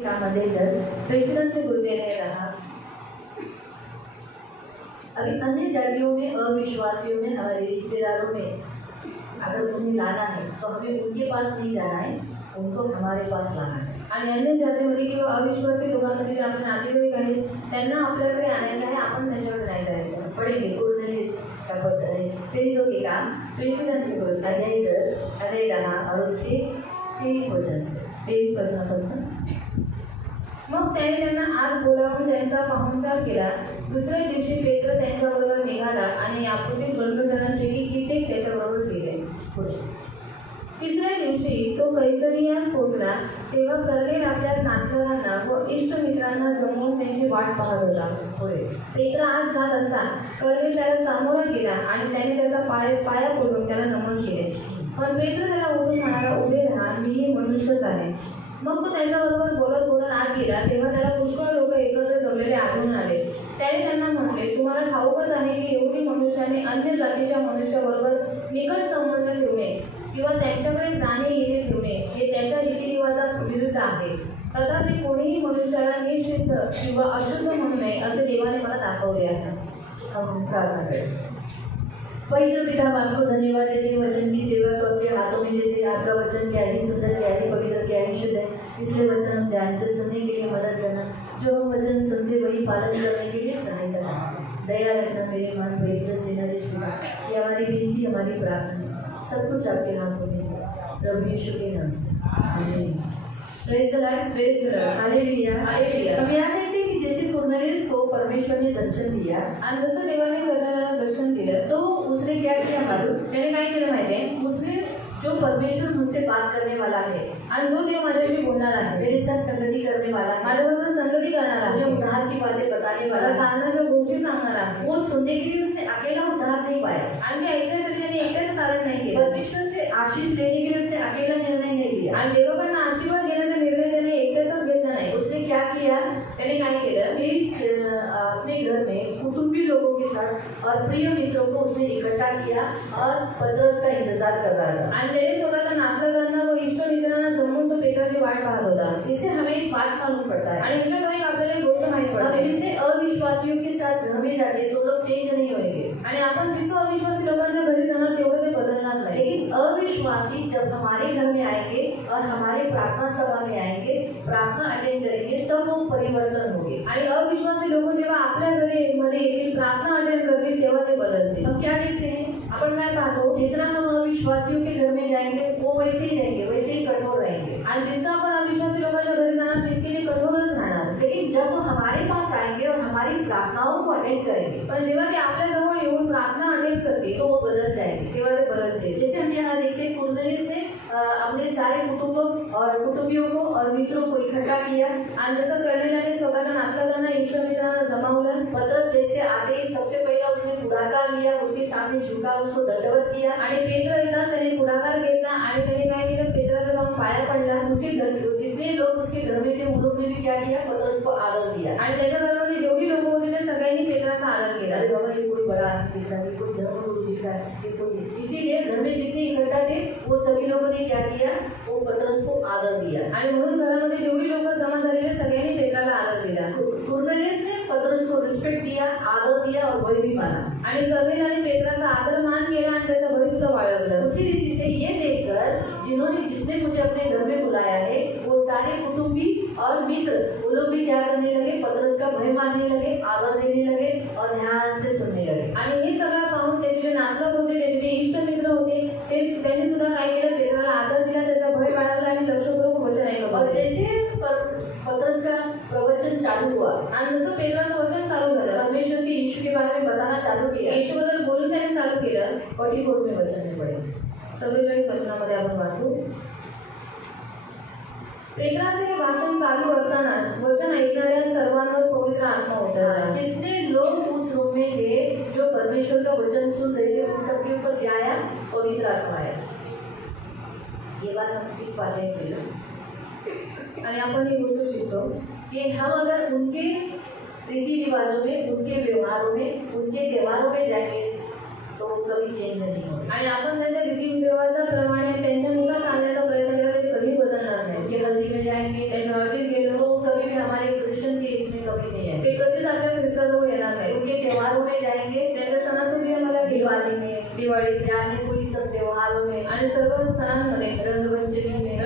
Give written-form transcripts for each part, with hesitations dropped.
President से गुरुदेव ने कहा, अभी अन्य जातियों में अविश्वासियों में हमारे रिश्तेदारों में अगर उन्हें लाना है तो हमें उनके पास नहीं जाना है, उनको हमारे पास लाना है. आणि अन्य जातीमध्ये किंवा अविश्वासी लोकांमध्ये जे आपण नातेवाईक आहेत त्यांना आपल्याकडे आणायचं आहे, आपण त्यांच्याकडे नाही जायचं. पढ़ेंगे कुर्नेलियस का पद है. फिर तो क्या काम प्रेसिडेंट से गुरुदेव अध्याय 10 अध्याय 10 और उसके 23 वचन से 23 वचनापासून. मग त्याने त्यांना आत बोलावून त्यांचा पाहुणचार केला. दुसऱ्या दिवशी पेत्र त्यांच्याबरोबर निघाला आणि यापूर्वी 12 जणांपैकी कित्येक त्याच्याबरोबर गेले. तिसऱ्या दिवशी तो कैसरियात पोहोचला तेव्हा कर्नेल आपल्या नातलगांना व इष्टमित्रांना जमवून त्यांची वाट पाहत होता. पेत्र आत जात असता कर्नेल त्याला सामोरा गेला आणि त्याने त्याचा पाया पडून त्याला नमन केले. पण पेत्र त्याला उठून म्हणाला, उभे राहा, मी हे मनुष्यच आहे. मग तो त्याच्याबरोबर बोलत आत गेला तेव्हा त्याला पुष्कळ लोक एकत्र जमलेले आढळून आले. त्याने त्यांना म्हटले, तुम्हाला ठाऊकच आहे की एवढी मनुष्याने अन्य जातीच्या मनुष्याबरोबर निकट संबंध ठेवणे किंवा त्यांच्याकडे जाणे येणे ठेवणे हे त्याच्या रीतिरिवाजा विरुद्ध आहे. तथापि कोणीही मनुष्याला निषिद्ध किंवा अशुद्ध म्हणू नये असे देवाने मला दाखवले आहे. हम प्रार्थना करें. पवित्र पिता, हम आपको धन्यवाद देते हैं वचन की सेवा को आपके हाथों में देते हैं. आपका वचन क्या ही सुंदर, क्या ही पवित्र, क्या ही शुद्ध है. इसलिए वचन हम ध्यान से सुनने के लिए मदद करना, जो हम वचन सुनते वही पालन करने के लिए समय करना. दया रखना मेरे मन पवित्र सेनाधीश पिता, ये हमारी विनती, हमारी प्रार्थना सब कुछ आपके हाथों में है. प्रभु यीशु के नाम से आमीन. Praise the Lord, praise the Lord, hallelujah, hallelujah. हम यहाँ देखते हैं कि जैसे कुर्नेलियस को परमेश्वर ने दर्शन दिया आणि जसं देवाने कर्नेलाला दर्शन दिलं तो उसने क्या किया मालूम? त्याने काय केलं माहिती आहे? उसने जो परमेश्वर मुझसे बात करने वाला है आणि जो देव माझ्याशी बोलणार आहे, मेरे साथ संगति करने वाला है, माझ्याबरोबर संगती करणार आहे, मुझे उद्धार की बातें बताने वाला मला है, कानाच्या गोष्टी सांगणार आहे, वो सुनने के लिए उसने अकेला उद्धार नहीं पाया. आणि ते ऐकण्यासाठी त्याने एकटेच कारण नाही केलं. परमेश्वर से आशीष लेने के लिए उसने अकेला निर्णय नहीं लिया. आणि देवाकडनं आशीर्वाद घेण्याचा निर्णय त्याने एकट्याचाच घेतला नाही. उसने क्या किया? त्याने काय केलं? अपने घर में कुटुंबी लोगों के साथ और प्रिय मित्रों को उसने इकट्ठा किया और पतरस का इंतजार कर रहा था. आणि त्याने स्वतःच्या नातलगांना व इष्ट मित्रांना जमवून तो पेत्राची वाट पाहत होता. इससे हमें एक बात मालूम पड़ता है आणि याच्याद्वारे आपल्याला एक गोष्ट माहित पडते, जितने अविश्वासियों के साथ घर में जाते तो लोग चेंज नहीं होंगे. आणि आपण जितकं अविश्वासी लोकांच्या घरी जाणार तेवढं ते बदलणार नाही. लेकिन अविश्वासी जब हमारे घर में आएंगे और हमारे प्रार्थना सभा में आएंगे, प्रार्थना अटेंड करेंगे, तब वो परिवर्तन होंगे. आणि अविश्वासी लोक जेव्हा आपल्या घरी मध्ये येतील, प्रार्थना अटेंड करतील, तेव्हा ते बदलतील. हम क्या देखते हैं? आपण काय पाहतो? जितना हम अविश्वासियों के घर में जाएंगे वो वैसे ही रहेंगे, वैसे ही कठोर रहेंगे. आणि जितकं आपण अविश्वासी लोकांच्या घरी जाणार तितके ते कठोरच राहणार. लेकिन जब वो हमारे पास आएंगे और हमारी प्रार्थनाओं को अटेंड करेंगे, पण जेव्हा ते आपल्या जवळ येऊन प्रार्थना अटेंड करतील तो वो बदल जाएंगे, तेव्हा ते बदलतील. जैसे हम यहाँ देखते हैं कुर्नेलियस ने अपने सारे कुटुंबों और कुटुंबियों को और मित्रों को इकट्ठा किया. आणि जसं कर्नेलाने स्वतःच्या नातलगांना इष्ट मित्रांना जमावलं, पतरस जैसे आगे सबसे पहला उसने पुढाकार लिया, उसके सामने झुका, उसको दंडवत किया. आणि पेत्र येतात त्याने पुढाकार घेतला आणि त्याने काय केलं? पेत्राच्या जाऊन पाया पडला. उसके घर जितने लोग उसके घर में थे उन लोग ने भी क्या किया? पतरस को आदर दिया. आणि त्याच्या घरामध्ये जेवढी लोक होती ते सगळ्यांनी पेत्राचा आदर केला. अरे बाबा, ये कोई बड़ा आदमी दिख रहा है, ये कोई धर्मगुरु दिख रहा है, ये कोई. इसीलिए घर में जितने इकट्ठा थे वो सभी लोगों ने क्या किया? वो पतरस को आदर दिया. आणि म्हणून घरामध्ये जेवढी लोक जमा झालेले सगळ्यांनी पेत्राला आदर दिला. कुर्नेलियस ने पतरस को रिस्पेक्ट दिया, आदर दिया और भय भी माना. आणि कर्नेलाने पेत्राचा आदर मान केला आणि त्याचा भय सुद्धा बाळगला. उसी रीति से ये देखकर जिसने मुझे अपने घर में बुलाया है वो सारे कुटुंबी और मित्र वो लोग भी क्या करने लगे? पतरस का भय मानने लगे, आदर देने लगे और ध्यान से सुनने लगे. आणि हे सगळं पाहून त्याचे जे नातलग होते, त्याचे जे इष्ट मित्र होते, ते त्यांनी सुद्धा काय केलं? पेत्राला आदर दिला, त्याचा भय बाळगला आणि लक्षपूर्वक वचन ऐकलं. और जैसे पतरस का प्रवचन चालू हुआ आणि जसं पेत्राचं वचन चालू झालं, परमेश्वर के यीशु के बारे में बताना चालू किया, येशूबद्दल बोलून त्याने चालू केलं. 44 में वचन में पढ़े 44 वचनामध्ये आपण वाचू. पेत्राचे हे भाषण चालू असताना वचन ऐकणाऱ्या सर्वांवर पवित्र आत्मा उतरला. जितने लोग उस रूम में थे जो परमेश्वर का वचन सुन रहे थे उन सबके ऊपर क्या आया? पवित्र आत्मा आया. ये बात हम सीख पाते हैं पहले. आणि आपण ही गोष्ट शिकतो कि हम अगर उनके रीति रिवाजों में, उनके व्यवहारों में, उनके त्योहारों में जाएंगे तो कभी चेंज नहीं होगा. आणि आपण त्यांच्या रीतिरिवाजाप्रमाणे त्यांच्यानुसार चालण्याचा प्रयत्न केला तर कधी बदलणार नाही. उनके हल्दी में जाएंगे, त्यांच्या हळदीत गेलो, सेलिब्रेशन के इसमें कभी नहीं है। ते कधीच आपल्या ख्रिस्ताजवळ येणार नाही। उनके त्योहारों में जाएंगे, त्यांच्या सणासुदीमध्ये दिवाली में, दिवाळी अन्य कोई सब त्योहारों में, आणि सर्व सणांमध्ये रंगपंचमी में,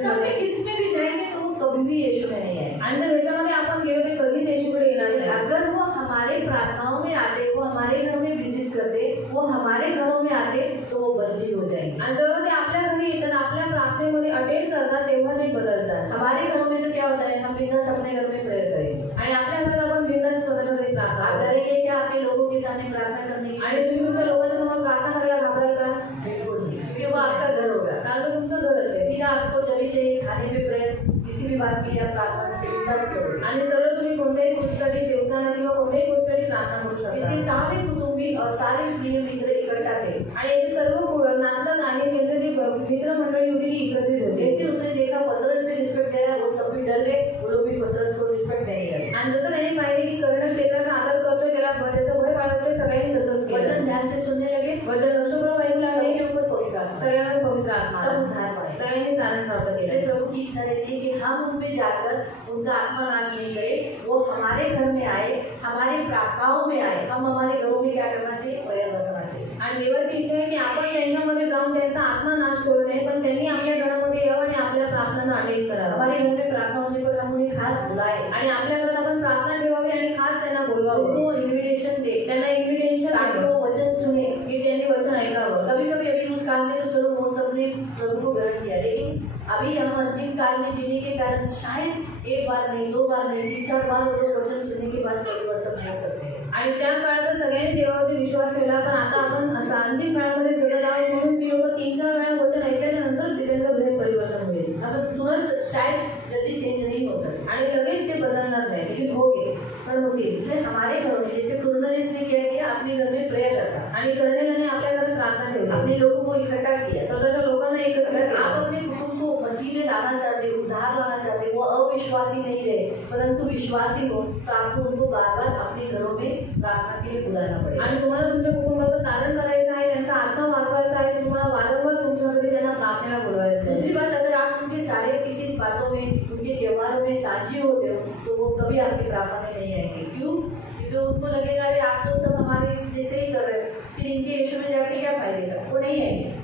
सब में किसमें भी जाएंगे तो वो कभी भी यीशु में नहीं है। आणि जर ह्याच्यामध्ये आपण गेलो ते कधीच येशूकडे येणार नाही। अगर वो हमारे प्रार्थनाओं में आते, वो हमारे घर में विजिट करते, वो हमारे घरों में आते तो वो बदली हो जाएंगे। आणि जेव्हा ते आपल्या घरी येतात, आपल्या प्रार्थनेमध्ये अटेंड करतात, तेव्हा ते बदलतात। हमारे घरों में तो क्या होता है, हम बिंदास अपने घर में प्रेयर करेंगे आणि आपल्या घरात आपण बिनधास्त स्वतःच्या घरी प्रार्थना आप करतो। डरेंगे क्या आपके लोगों के सामने प्रार्थना करने की? आणि तुम्ही तुमच्या लोकांसमोर प्रार्थना करायला घाबराल का? बिल्कुल नहीं, क्योंकि वो आपका घर होगा। कारण तो तुमचं घरच आहे। सीधा आपको जब भी चाहिए खाने में प्रेयर, किसी भी बात के लिए आप प्रार्थना से बिंदास करो। आणि सरळ तुम्ही कोणत्याही गोष्टीसाठी जेवताना किंवा कोणत्याही गोष्टीसाठी प्रार्थना करू इसके शकता। सारे कुटुंबी और सारे प्रिय मित्र इकट्ठा थे। आणि याचे सर्व नातलग आणि त्यांचे जे मित्र मंडळी होती ती एकत्रित होती। जैसे उसने देखा पतरस में रिस्पेक्ट दे रहा है, वो सब भी डर गए, वो लोग भी पतरस को रिस्पेक्ट नहीं करे। आणि जसं त्यांनी पाहिले की कर्नल पेत्राचा आदर करतोय, त्याला त्याचं भय बाळगतोय, सगळ्यांनी तसंच वचन केलं। ध्यान से सुनने लगे, वचन लक्षपूर्वक ऐकू लागले, सबके ऊपर पवित्र आत्मा, सगळ्यांना पवित्र आत्मा सब आला। उद्धार पाए। सगळ्यांनी तारण प्राप्त इसलिए केलं। प्रभु की इच्छा रहती है कि हम उनमें जाकर उनका आत्मा नाश नहीं करें, वो हमारे घर में आए, हमारे प्रार्थनाओं में आए। हम हमारे घरों में क्या करना चाहिए, प्रेयर करना चाहिए। आणि देवाची इच्छा आहे की आपण त्यांच्यामध्ये जाऊन त्यांचा आत्मा नाश करू नये, पण त्यांनी आपल्या घरामध्ये यावं आणि आपल्या प्रार्थनांना अटेंड करावं। हमारे घर में प्रार्थना होने पर हम उन्हें खास बुलाए, आणि आपल्या घरात आपण प्रार्थना ठेवावी आणि खास त्यांना बोलवावं, उनको इन्विटेशन दे, त्यांना इन्व्हिटेशन ताकि द्यावं वो वचन सुने। की त्यांनी वचन ऐकावं। कभी कभी अभी उस काल में तो चलो वो सबने प्रभु को ग्रहण किया, लेकिन अभी हम अंतिम काल में जीने के कारण शायद एक बार नहीं, दो बार नहीं, 3-4 बार वो लोग वचन सुनने के बाद परिवर्तन हो सकते हैं। आणि त्या काळात सगळ्यांनी देवावरती विश्वास ठेवला, पण आता आपण असं अंतिम काळामध्ये जगत आहोत, म्हणून ती लोक 3-4 वेळा वचन ऐकल्याच्या नंतर त्यांचं हृदय परिवर्तन होईल। अब तुरंत शायद जल्दी चेंज नहीं हो सकता, आणि लगेच ते बदलणार नाही, लेकिन हो गए। पण होतील। इसलिए हमारे घरों में जैसे कुर्नलिस ने क्या किया, अपने घर में प्रेयर करता, आणि कर्नेलाने आपल्या घरात प्रार्थना ठेवली, अपने लोगों को इकट्ठा किया। स्वतःच्या लोकांना एकत्र अगर केलं। आप अपने कुटुंब को मसीह में लाना चाहते हो, उद्धार लाना चाहते हो, वो अविश्वासी नहीं रहे परंतु विश्वासी हो, तो आपको उनको बार बार अपने घरों में प्रार्थना के लिए बुलाना पड़ेगा। आणि तुम्हाला तुमच्या कुटुंबाचं तारण करायचं आहे, त्यांचा आत्मा वाचवायचा आहे, तुम्हाला वारंवार तुमच्या घरी त्यांना प्रार्थनेला बोलवायचं आहे। दूसरी बात, अगर आप उनके सारे किसी बातों में, उनके त्योहारों में साझी होते हो तो वो कभी आपकी प्रार्थना में नहीं आएंगे। क्यों? क्योंकि उसको लगेगा अरे आप तो सब हमारे जैसे ही कर रहे हो, फिर इनके यीशु में जाके क्या फायदा, वो नहीं आएंगे।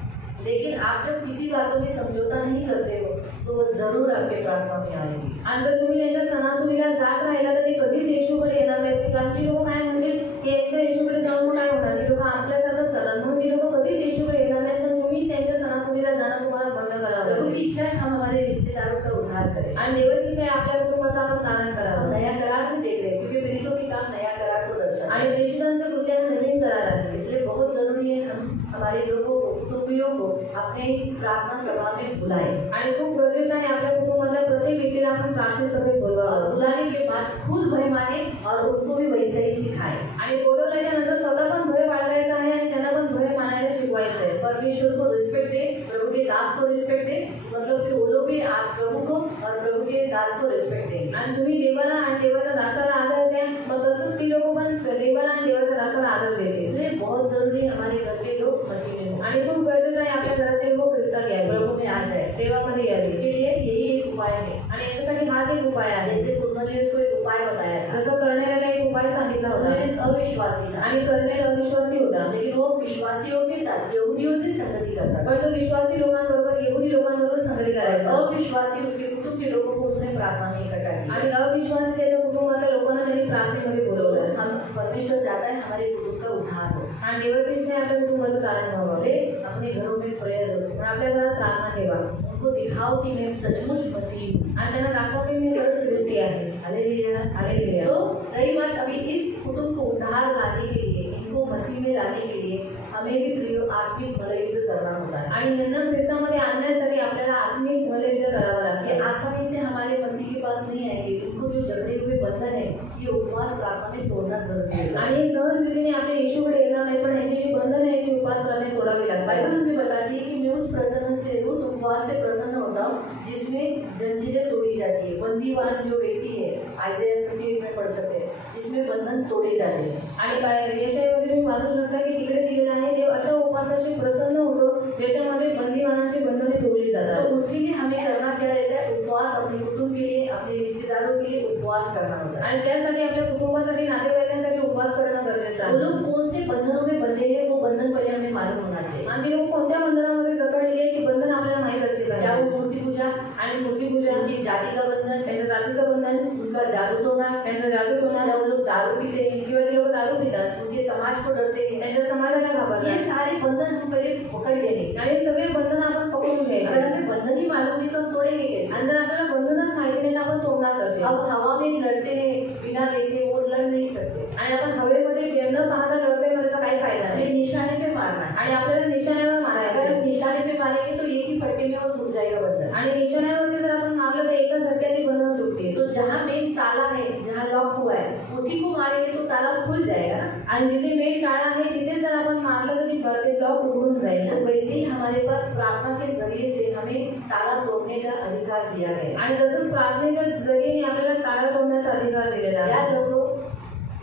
लेकिन आप जब किसी बातों में समझौता नहीं करते हो तो वो जरूर आपके प्रार्थना में आएंगी। आणि जर तुम्ही त्यांच्या सणासुदीला जात राहिला तर ते कधीच येशूकडे येणार नाहीत। कालची लोक काय म्हणतील की यांच्या येशूकडे जाऊन काय होणार, ती लोक आपल्यासारखंच करतात, म्हणून ती लोक कधीच येशूकडे येणार नाहीत। तर तुम्ही त्यांच्या सणासुदीला जाणं तुम्हाला बंद करावं प्रभु लागेल। की इच्छा है हम हमारे रिश्तेदारों का उद्धार करें। आणि देवाची इच्छा आहे आपल्या कुटुंबाचं आपण तारण हम करावं। नया करार भी देख रहे हैं, क्योंकि प्रेरितों की काम नया करार को दर्शाता आणि है। प्रेषितांचं कृत्यानं नवीन करार आहे। इसलिए बहुत जरूरी है हम हमारे लोगों को, कुटुंबियों को अपने प्रार्थना सभा में बुलाएं। आणि खूप गरजेचं आहे आपल्या कुटुंबातल्या प्रत्येक व्यक्तीला आपण प्रार्थना सभेत और बोलवावं। बुलाने के बाद खुद भय माने और उनको भी वैसे ही सिखाएं। आणि बोलवल्याच्या नंतर स्वतः पण भय बाळगायचा आहे आणि त्यांना पण भय मानायला शिकवायचं आहे। परमेश्वर को रिस्पेक्ट दे, प्रभु के दास को रिस्पेक्ट दे, मतलब फिर वो लोग भी आप प्रभु को और प्रभु के दास को रिस्पेक्ट देंगे। आणि तुम्ही देवाला आणि देवाच्या दासाला आदर द्या, मग तसंच ती लोक पण देवाला आणि देवाच्या दासाला आदर देतील। इसलिए बहुत जरूरी है हमारे घर के लोग मसीह में हों, आणि खूप गरजेचं आहे आपल्या घरातील लोक ख्रिस्तात यावे, प्रभु में आ जाए। देवामध्ये इसके यावे। लिए यही एक उपाय है। आणि याच्यासाठी हाच एक उपाय आहे। जैसे कुर्नलियुस को एक उपाय बताया था, जसं कर्नेलाला एक उपाय सांगितला होता, कुर्नलियुस अविश्वासी था, आणि कर्नेल अविश्वासी होता, लेकिन वो विश्वासियों के साथ यहूदियों से संगति करता था। पण तो विश्वासी लोकांबरोबर यहुदी लोकांबरोबर संगती करायचा। अविश्वासी उसके कुटुंब के लोगों को उसने प्रार्थना में इकट्ठा किया। आणि अविश्वासी त्याच्या कुटुंबातल्या लोकांना त्यांनी प्रार्थनेमध्ये बोलवलं। हम परमेश्वर चाहता है हमारे कुटुंब का उद्धार हो, आणि देवाची इच्छा आहे आपल्या कुटुंबाचं कारण व्हावं। इसलिए अपने घरों में प्रेयर करो, पण आपल्या घरात प्रार्थना ठेवा, उनको दिखाओ कि मैं सचमुच मसीह हूँ। आणि त्यांना दाखवा की मी खरंच ख्रिस्ती आहे। हालेलुया। हालेलुया। तो रही बात अभी इस कुटुंब को उद्धार लाने के लिए, इनको मसीह में लाने के लिए हमें भी प्रिय आत्मिक बलयुद्ध करना होता है। आणि यांना ख्रिस्तामध्ये आणण्यासाठी आपल्याला आत्मिक बलयुद्ध करावं ये लागेल। आसानी से हमारे मसीह के पास नहीं आएंगे। उनको जो जकड़े हुए बंधन है ये उपवास प्रार्थना में तोड़ना जरूरी है। आणि सहज रीतीने आपल्या येशूकडे येणार नाही, पण यांची जी बंधन आहे ती उपास प्रार्थनेत तोडावी लागतात। बाइबल में बताती है कि मैं उस प्रसन्न से, उस उपवास से प्रसन्न होता हूँ जिसमें जंजीरें तोड़ी जाती है। बंदीवान जो व्यक्ति है, आइज़ाया 58 में पढ़ सकते हैं, जिसमें बंधन तोड़े जाते हैं। आणि यशायामध्ये तुम्ही वाचू शकता की तिकडे दिलेलं आहे, देव अशा उपासाशी प्रसन्न होतो ज्याच्यामध्ये बंदीवानांची बंधने तोडली जातात। तो उसके लिए हमें करना क्या रहता है, उपवास अपने कुटुंब के लिए, अपने रिश्तेदारों के लिए उपवास उपवास करना होता है। आणि त्यासाठी आपल्या कुटुंबासाठी नातेवाईकांसाठी उपवास करणं गरजेचं वो आहे. लोग कौन से बंधनों में बंधे हैं वो बंधन पहले हमें मालूम होना चाहिए। आणि लोक कोणत्या बंधनामध्ये जकडलेली आहे ती बंधन आपल्याला माहित असली क्या पाहिजे. वो मूर्ति पूजा, आणि मूर्तिपूजा, उनकी जाति का बंधन, त्यांचं जातीचं बंधन, उनका जादू टोना, त्यांचं जादू टोना, या वो लोग दारू पीते हैं, किंवा ते लोक दारू पितात, उनके समाज को डरते हैं, त्यांच्या समाजाला ये घाबरतात. सारे बंधन हम पहले पकड़ लेंगे। आणि हे सगळे बंधन आपण पकडून अगर घ्यायचे. हमें बंधन ही मालूम नहीं तो हम तोड़ेंगे कैसे? आणि जर आपल्याला बंधनच माहिती नाही तर आपण तोडणार कसे. अब हवा में लड़ते हैं बिना देखे वो लड़ नहीं सकते। आणि आपण हवेमध्ये न पाहता लढतोय म्हणजे त्याचा काही फायदा हमें नाही. निशाने पे मारना है। आणि आपल्याला निशाण्यावर अगर मारायचं हम आहे. निशाने पे मारेंगे तो एक ही फटके में वो टूट जाएगा बंधन। आणि निशाण्यावरती जर आपण मारलं तर एकाच झटक्यात ती बंधन तुटते. तो जहाँ मेन ताला है, जहाँ लॉक हुआ है, उसी को मारेंगे तो ताला खुल जाएगा ना। आणि जिथे मेन टाळा आहे तिथे जर आपण मारलं तर ते लॉक उघडून जाईल. तो वैसे ही हमारे पास प्रार्थना के जरिए से हमें ताला तोड़ने का अधिकार दिया गया है। आणि तसंच प्रार्थनेच्या जरिये आपल्याला टाळा तोडण्याचा अधिकार दिलेला आहे. याद रखो,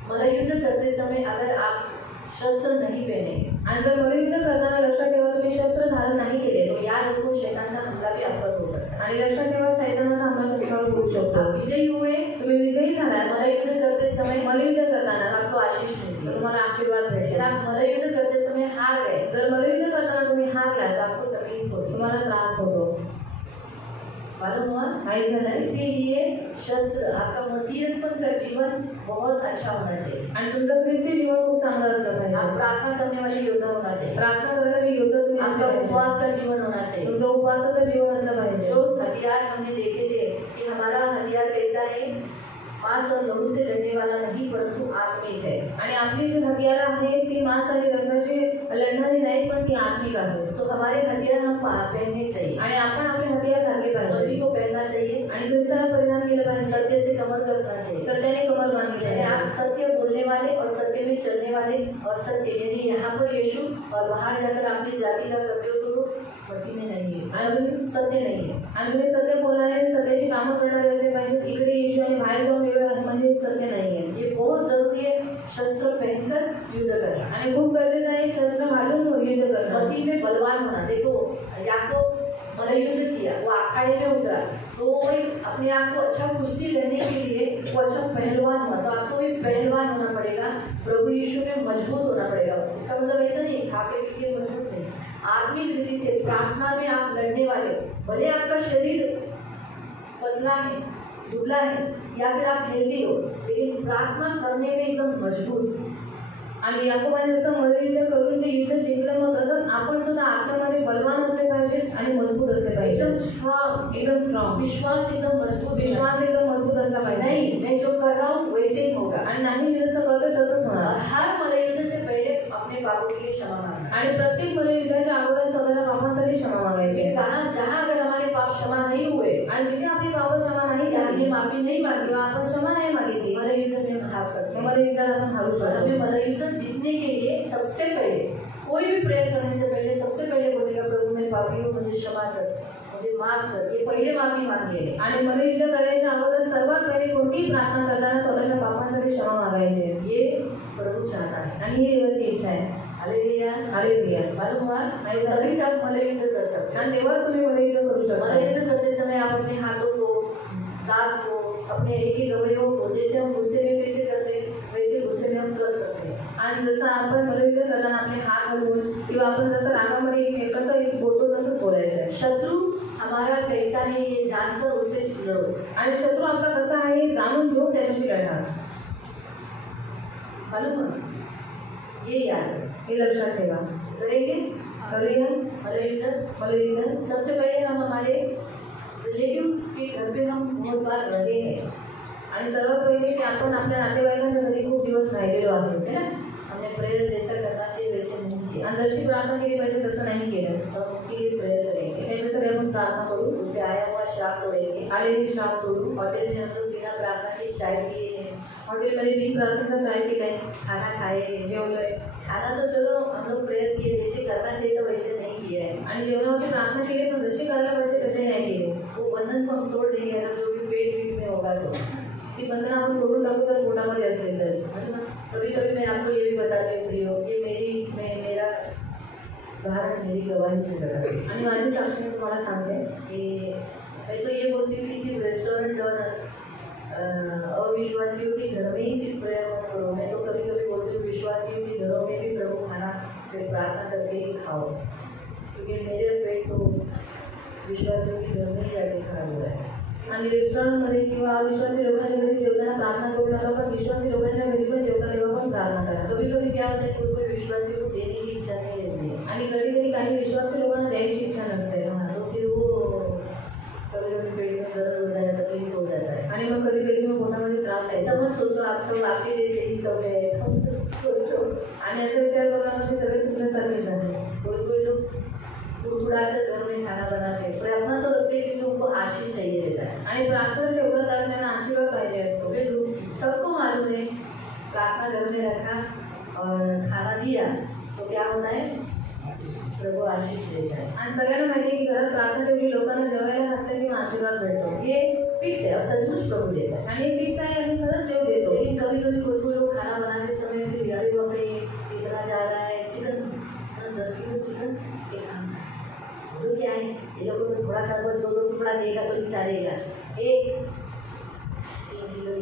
मल्लयुद्ध करते समय अगर आप शस्त्र नहीं पहने आणि जर मल्लयुद्ध करताना लक्षात ठेवा तुम्ही शस्त्र धारण नाही केले तो याद रखो शैतान का हमला भी आप पर हो सकता है। आणि लक्षात ठेवा शैतानाचा हमला तुमच्यावर होऊ शकतो. आप विजयी हुए, तुम्ही विजयी झालात. मल्लयुद्ध करते समय मल्लयुद्ध करताना आपको आशीष मिलती है। तुम्हाला आशीर्वाद अगर भेटेल. आप मल्लयुद्ध करते समय हार गए जर मल्लयुद्ध करताना तुम्ही हारलात तो आपको तकलीफ होगी, तुम्हाला त्रास होतो. मालूम हुआ? माहित झालं. इसीलिए शस्त्र आपका मसीहतपन का जीवन बहुत अच्छा होना चाहिए। आणि तुमचं ख्रिस्ती जीवन खूप चांगलं असलं आप पाहिजे. प्रार्थना करने वाले योद्धा होना चाहिए। प्रार्थना करणारे योद्धा तुम्ही आपका असले पाहिजे. उपवास का जीवन होना चाहिए। तुमचं उपवासाचं जीवन असलं पाहिजे. जो हथियार हमने देखे थे कि हमारा हथियार कैसा है, मांस और लहू से लड़ने वाला नहीं परंतु आत्मिक है। आणि आपली जी हथियार आहेत ती मांस आणि रक्ताची लढणारी नाहीत पण ती आत्मिक आहे. तो हमारे हथियार हम पहनने चाहिए, आणि आपण आपले हथियार घातले मसीह पाहिजे को पहनना चाहिए, आणि ख्रिस्ताला परिधान केलं पाहिजे. सत्य से कमर कसना चाहिए। सत्याने कमर बांधली यानी आप पाहिजे. सत्य बोलने वाले और सत्य में चलने वाले और सत्य यानी यहाँ पर यीशु और बाहर जाकर आपकी जाति का करते हो तो मसीह में नहीं है, आणि तुम्ही सत्य नहीं है। आणि तुम्ही सत्य बोलणारे आणि सत्याची कामं करणारे असले पाहिजे. इकडे येशू आणि बाहेर जाऊन वेगळं म्हणजे हे सत्य नाहीये. ये बहुत जरूरी है शस्त्र पहनकर युद्ध करना। आणि खूप गरजेचं आहे शस्त्र घालून युद्ध करणं. मसीह में बलवान होना। देखो याकूब मल्लयुद्ध किया, वो अखाड़े में उतरा तो वो अपने आप को अच्छा कुश्ती लड़ने के लिए वो अच्छा पहलवान हुआ। तो आपको भी पहलवान होना पड़ेगा, प्रभु यीशु में मजबूत होना पड़ेगा। इसका मतलब ऐसा नहीं खा के पी के मजबूत नहीं, आत्मिक रीति से प्रार्थना में आप लड़ने वाले। भले आपका शरीर पतला है, दुबला है या फिर आप हेल्दी हो, लेकिन प्रार्थना करने में एकदम मजबूत। आणि याकोबाने जसं मल्लयुद्ध करून ते युद्ध जिंकलं मग तसंच आपण सुद्धा आत्म्यामध्ये बलवान असले पाहिजे आणि मजबूत असले पाहिजे. एकदम स्ट्रॉन्ग, एकदम स्ट्रॉंग, विश्वास एकदम मजबूत, विश्वास एकदम मजबूत असला पाहिजे. नहीं मैं जो कर रहा हूँ वैसे ही होगा। आणि नाही मी जसं करतोय तसंच और होणार. हर मल्लयुद्ध से पहले अपने पापों के लिए क्षमा मांगना। आणि प्रत्येक मल्लयुद्धाच्या अगोदर स्वतःच्या पापांसाठी क्षमा मागायची. कहाँ जहाँ अगर हमारे पाप क्षमा नहीं हुए, आणि जिथे आपली पाप क्षमा नाही या हमने झाली माफी नहीं मांगी, किंवा आपण क्षमा नाही मागितली मल्लयुद्ध में हम हार सकते हैं। मल्लयुद्धात आपण हारू और हमें शकतो. मल्लयुद्ध जीतने के लिए सबसे पहले कोई भी प्रेयर करने से पहले सबसे पहले बोलेगा प्रभु मैं पापी हूँ, मुझे क्षमा कर, मुझे माफ कर। ये पहले माफी मांगे। आणि मल्लयुद्ध करायच्या अगोदर सर्वात पहिले कोणतीही प्रार्थना करताना स्वतःच्या पापांसाठी क्षमा मागायचे. ये प्रभु चाहता है। आणि ही देवाची इच्छा आहे. Hallelujah, hallelujah. मालूम हुआ? तभी आप मल्लयुद्ध कर सकते हैं। आणि तेव्हाच तुम्ही मल्लयुद्ध करू शकता. मल्लयुद्ध करते समय आप अपने हाथों को, दांत को, अपने एक एक अवयवों को जैसे हम गुस्से में कैसे करते हैं वैसे गुस्से में हम कर सकते हैं। आणि जसं आपण मल्लयुद्ध करताना आपले हात हलवून किंवा आपण जसं रागामध्ये कसं एक बोलतो तसंच बोलायचं आहे. शत्रु हमारा कैसा है ये जानकर उसे लड़ो। आणि शत्रू आपला कसा आहे हे जाणून घेऊन त्याच्याशी लढणार. मालूम है? ये याद है। हे लक्षात ठेवा. करेंगे करूया मल्लयुद्ध। मल्लयुद्ध. सबसे पहले हम हमारे रिलेटिव्स के घर पे हम बहुत बार रहे हैं। आणि सर्वात पहिले की आपण आपल्या नातेवाईकांच्या घरी खूप दिवस राहिलेलो आहोत है ना. हमने प्रेयर जैसा करना चाहिए वैसे नहीं किया, आणि जशी प्रार्थना केली पाहिजे तसं नाही केलं. तो हम उनके लिए प्रेयर करेंगे। त्याच्यासाठी आपण प्रार्थना करू. उससे आया हुआ श्राप तोड़ेंगे। आलेली श्राप तोडू. होटल में हम लोग बिना प्रार्थना के चाय पिए हैं, हॉटेलमध्ये बिन प्रार्थनेचा चाय केलाय, खाना खाए, जेवलोय. खाना तो चलो हम लोग प्रेयर किए जैसे करना चाहिए तो वैसे नहीं किया है। आणि जेवणावरती प्रार्थना केली पण जशी करायला पाहिजे तसे नाही केले. वो बंधन को हम तोड़ देंगे अगर जो भी पेट पीठ में होगा तो। ती बंधन आपण तोडून टाकू तर पोटामध्ये असेल तर. कभी कभी मैं आपको ये भी बताती हूँ प्रियो, ये मेरा उदाहरण मेरी गवाही से बताती हूँ। आणि माझी साक्षी मी तुम्हाला सांगते कि मैं तो ये बोलती हूँ कि सिर्फ रेस्टोरेंट और अविश्वासियों के घर में ही सिर्फ प्रेयर मत करो। मैं तो कभी कभी बोलती हूँ विश्वासियों के घरों में भी प्रभु खाना फिर प्रार्थना करके ही खाओ, क्योंकि मेरे पेट तो विश्वासियों के घर में ही जाके खराब हुआ है। आणि रेस्टॉरंटमध्ये किंवा अविश्वासी लोकांच्या घरी जेवताना प्रार्थना करू नका, पण विश्वासी लोकांच्या घरी पण जेवताना तेव्हा पण प्रार्थना करा। कभी कभी क्या होता है, कोई विश्वासी को देने की इच्छा नहीं रहती आणि कधी कधी काही विश्वासी लोकांना द्यायची इच्छा नसते, तो फिर वो कभी कभी पेट में दर्द हो जाता है, तकलीफ हो जाता है। आणि मग कधी कधी मग पोटामध्ये त्रास आहे। ऐसा मत सोचो आप सब आपके जैसे ही सब है, ऐसा मत सोचो। आणि असं विचार करू नका की सगळे तुमच्यासारखेच आहे। कोई लोग उड़ाकर घर में खाना बनाते हैं, प्रार्थना तो रखते हैं क्योंकि उनको आशीष चाहिए रहता है। आणि प्रार्थना ठेवतात कारण त्यांना आशीर्वाद पाहिजे असतो। सबको मालूम है प्रार्थना घर में रखा और खाना दिया तो क्या होता है, प्रभु आशीष देता है। आणि सगळ्यांना माहिती आहे की घरात प्रार्थना ठेवली, लोकांना जेवायला घातलं की आशीर्वाद भेटतो। ये फिक्स है और सचमुच प्रभु देता है। आणि फिक्स आहे आणि खरंच देव देतो। लेकिन कभी कभी कोई लोग खाना बनाते समय फिर अरे बाप रे इतना जा रहा है, चिकन 10 किलो चिकन तो क्या है, ये लोगों को थोड़ा सा 2-2 टुकड़ा देगा तो बेचारेगा, 1-3 किलो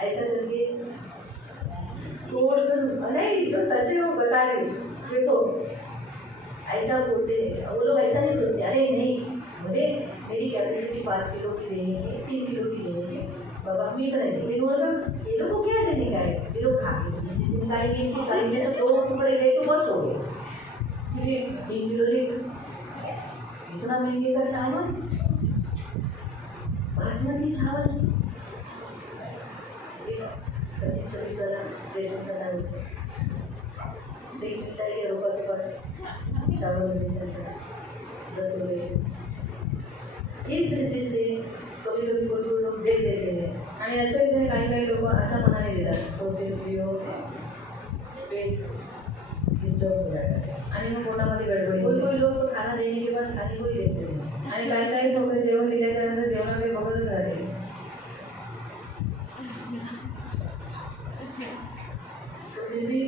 ऐसा करके तोड़कर, नहीं जो सच है वो बता रही देखो, ऐसा बोलते हैं वो लोग। ऐसा नहीं सोचते अरे नहीं मुझे मेरी कैपेसिटी 5 किलो की देनी है, 3 किलो की देनी है, बाबा मी करेंगे। लेकिन वो लोग ये लोग को क्या देने का है, ये लोग खा सकते जिस निकालेंगे इनकी साइड में तो 2 टुकड़े गए तो बस हो गए। फिर 3 किलो ले इतना महंगे का चावल, बासमती चावल सभी तरह प्रेशर करना देख सकता है कि रोका के पास चावल प्रेशर का 10 रुपये। इस रीति से कभी कभी कोई लोग दे देते हैं आणि अशा रीतीने काही लोक अशा मनाने देतात, तो फिर पेट डिस्टर्ब हो जाता है आणि मग पोटामध्ये गडबड कोई होते। कोई लोग तो खाना देने के बाद खाने को ही देते हैं आणि काही लोक जेवण दिल्याच्या नंतर जेवणाकडे बघतच राहते। तो फिर भी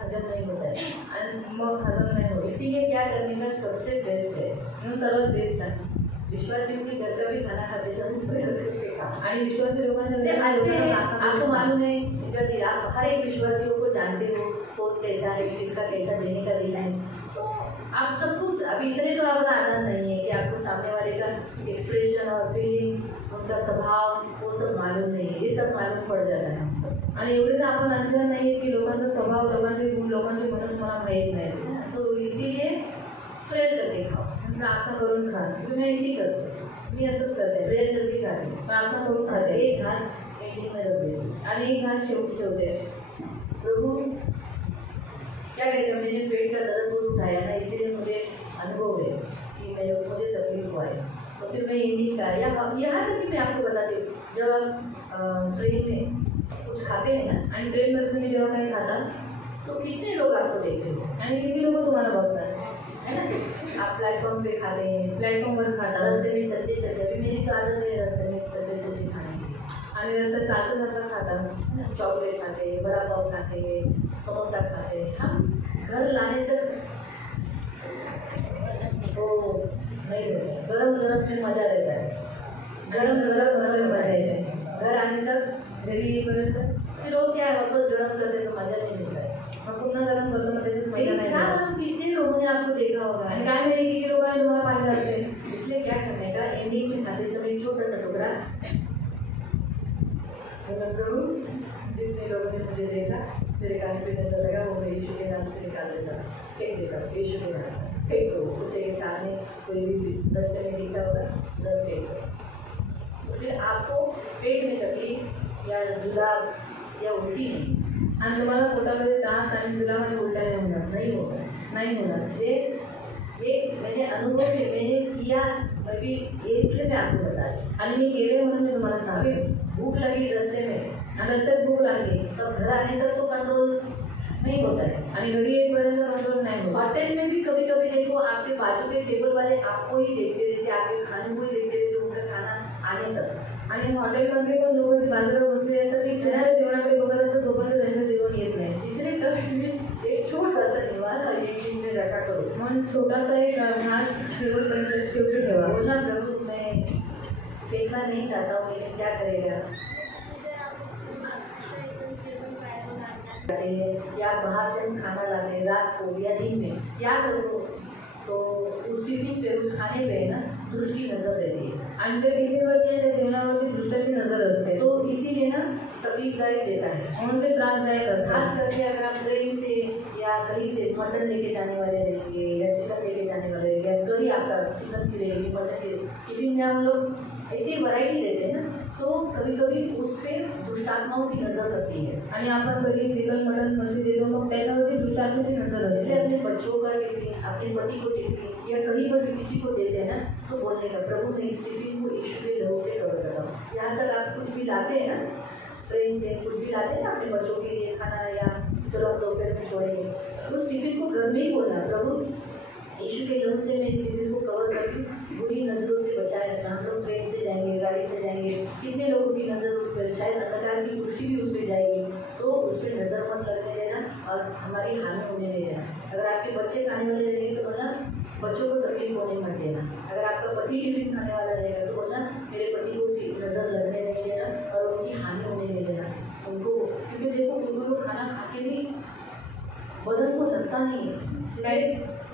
हजम नहीं होता है आणि मग हजम नाही होत। इसीलिए क्या करने का सबसे बेस्ट है, म्हणून सर्वात बेस्ट आहे विश्वासियों के घर का भी खाना खाते समय आणि विश्वासी लोकांच्या अच्छे हैं। आपको मालूम है यदि आप हर एक विश्वासियों को जानते हो कौन कैसा है, किसका कैसा देने का दिन है, तो आप सबको अभी इतने तो आपका आनंद नहीं है कि आपको सामने वाले का एक्सप्रेशन और फीलिंग्स, उनका स्वभाव वो सब मालूम नहीं है, ये सब मालूम पड़ जाता है हम सब। आणि एवढेच आपण अंदाज नाही की लोकांचा स्वभाव, लोकांचे गुण, लोकांचे म्हणून मला माहीत नाही, तो इसीलिए प्रेयर करके खाओ, प्रार्थना करून खा। तो मैं इसी करती हूँ, मी असंच करते, प्रेयर करके खाती हूँ, प्रार्थना करून खाते। एक घास पेंटिंग में रख देती हूँ आणि एक घास शेवटी ठेवते। प्रभु क्या करेगा, मैंने पेट का दर्द बहुत उठाया ना, इसीलिए मुझे अनुभव है कि मुझे तकलीफ हुआ है। तो फिर मैं इंग्लिश का यहाँ तक कि मैं आपको बताती हूँ, जब आप ट्रेन में कुछ खाते हैं ना आणि ट्रेनमध्ये तुम्ही जेव्हा काही खाता तो कितने लोग आपको देखते हो, आणि किती लोक तुम्हाला बघतात, है ना। आप प्लेटफॉर्म पे खाते हैं, प्लॅटफॉर्मवर खाता, रास्ते में चलते चलते, अभी मेरी तो आदत है रास्ते में चलते चलते खाने की, आणि रस्त्यात चालता चालता खाता, चॉकलेट खाते हैं, बड़ा पाव खाते हैं, समोसा खाते हैं। हम घर लाने तक वो नहीं होता, गरम गरम में मजा रहता है, गरम गरम गरम मजा येते। घर आने तक घरी येईपर्यंत फिर वो क्या है वापस गरम करते तो मजा नहीं मिलता है। मग पुन्हा गरम करतो, मग त्याच्यात मजा लेकिन नाही क्या येत। हम कितने लोगों ने आपको देखा होगा, आणि काय माहिती किती लोकांना तुम्हाला पाहिलं असेल, इसलिए क्या करने का, एंडिंग में खाते समय एक छोटा सा टुकड़ा, प्रभु जितने लोगों ने मुझे देखा मेरे कान पे नजर लगा वो मैं यीशु के नाम से निकाल देता, फेंक देता, यीशु के नाम से फेंक दो, कुत्ते के सामने कोई भी रास्ते में दिखता होगा उधर फेंक दो। तो फिर आपको पेट में तकलीफ या जुलाब या उल्टी नहीं, आणि तुम्हाला पोटामध्ये त्रास आणि जुलाब आणि उलट्या नहीं होगा। नाही होणार। ये मैंने अनुभव से मैंने किया, अभी ये इसलिए मैं आपको बता रही। आणि मी केले म्हणून मी तुम्हाला अभी सांगते। भूख लगी रास्ते में, आणि नंतर भूक लागली, तब घर आने तक तो कंट्रोल नहीं होता है, आणि घरी येईपर्यंत कंट्रोल नाही होत। होटल में भी कभी कभी देखो आपके बाजू के टेबल वाले आपको ही देखते रहते, आपके खाने को ही देखते रहते, उनका खाना आने तक। आणि हॉटेलमध्ये पण लोक बाजूला बसले असतात की तुमच्या जेवणाकडे बघत असतात, तोपर्यंत त्यांचं जेवण येत नाही। इसलिए कभी भी एक छोटा सा निवाला एक दिन में रखा करो, म्हणून छोटासा एक घास शेवटपर्यंत शेवटी ठेवा. बोला प्रभु मैं फेंकना नहीं चाहता हूँ, लेकिन क्या करेगा, या बाहर से हम खाना लाते हैं रात को या दिन में, क्या करो तो उस टिफिन पे, उस खाने पे ना दृष्टि नजर रहती है आणि त्या टिफिनवरती आणि त्या जेवणावरती दृष्टाची नजर असते. तो इसीलिए ना तकलीफदायक देता है, म्हणून ते त्रासदायक असतात. खास करके अगर आप ट्रेन से या कहीं से मटन लेके जाने वाले रहेंगे या चिकन लेके जाने वाले रहेंगे, या कभी आपका चिकन की रहेगी मटन की टिफिन में हम लोग ऐसी वैरायटी देते हैं ना, तो कभी कभी उस पर दुष्टात्माओं की नजर लगती है. आणि आपण कधी चिकन मटन मच्छी देतो, मग त्याच्यावरती दुष्टात्माची नजर इसलिए असते. अपने बच्चों का टिफिन, अपने पति को टिफिन या कहीं पर भी किसी को देते हैं ना, तो बोलने का प्रभु मैं इस टिफिन को यीशु के लहू से कवर करता हूँ. यहाँ तक आप कुछ भी लाते हैं ना, ट्रेन से कुछ भी लाते हैं ना अपने बच्चों के लिए खाना, या चलो आप दोपहर में छोड़ेंगे, तो उस टिफिन को घर में ही बोलना, प्रभु यीशु के लहू से मैं इस टिफिन को कवर करके बुरी नजरों से बचाए रखना. हम लोग ट्रेन से जाएंगे, गाड़ी से जाएंगे, कितने लोगों की नज़र उस पर, शायद अंधकार की दृष्टि भी उस पर जाएगी, तो उस पर नज़र मत लगने देना और हमारी हानि होने नहीं देना. अगर आपके बच्चे खाने वाले रहेंगे तो बोलना बच्चों को तकलीफ होने मत देना. अगर आपका पति टिफिन खाने वाला रहेगा तो बोलना मेरे पति को नज़र लगने नहीं देना और उनकी हानि होने नहीं देना उनको, क्योंकि देखो कुछ लोग खाना खा के भी बदन को लगता नहीं है.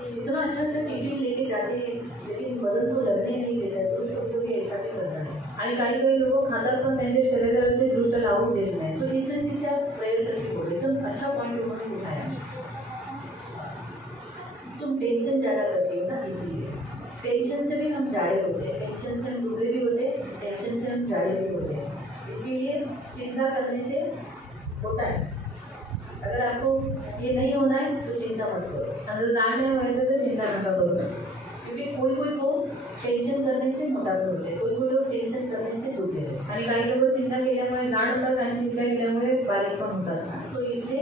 इतना अच्छा टिफिन लेके जाते हैं लेकिन बदन को लगने नहीं देता, तो उसको भी ऐसा भी करता है. आणि काही काही लोक खातात पण त्यांच्या शरीरावरती दृष्ट लावून देत नाही. तो इससे आप प्रेयर करके बोले, एकदम अच्छा पॉइंट उन्होंने उठाया. तुम टेंशन ज़्यादा करती हो ना, इसीलिए टेंशन से भी हम जाड़े होते हैं, टेंशन से हम डूबे भी होते हैं, टेंशन से हम जाड़े भी होते हैं. इसीलिए चिंता करने से होता है. अगर आपको ये नहीं होना है तो चिंता मत करो. आणि जर जाण नाही व्हायचं तर चिंता नका करू. क्योंकि कोई कोई को टेंशन करने से मोटापे होते हैं, कोई कोई लोग टेंशन करने से दुबले होते हैं. आणि काही लोक चिंता केल्यामुळे जाड होतात आणि चिंता केल्यामुळे बारीक पण होतात. तो इसलिए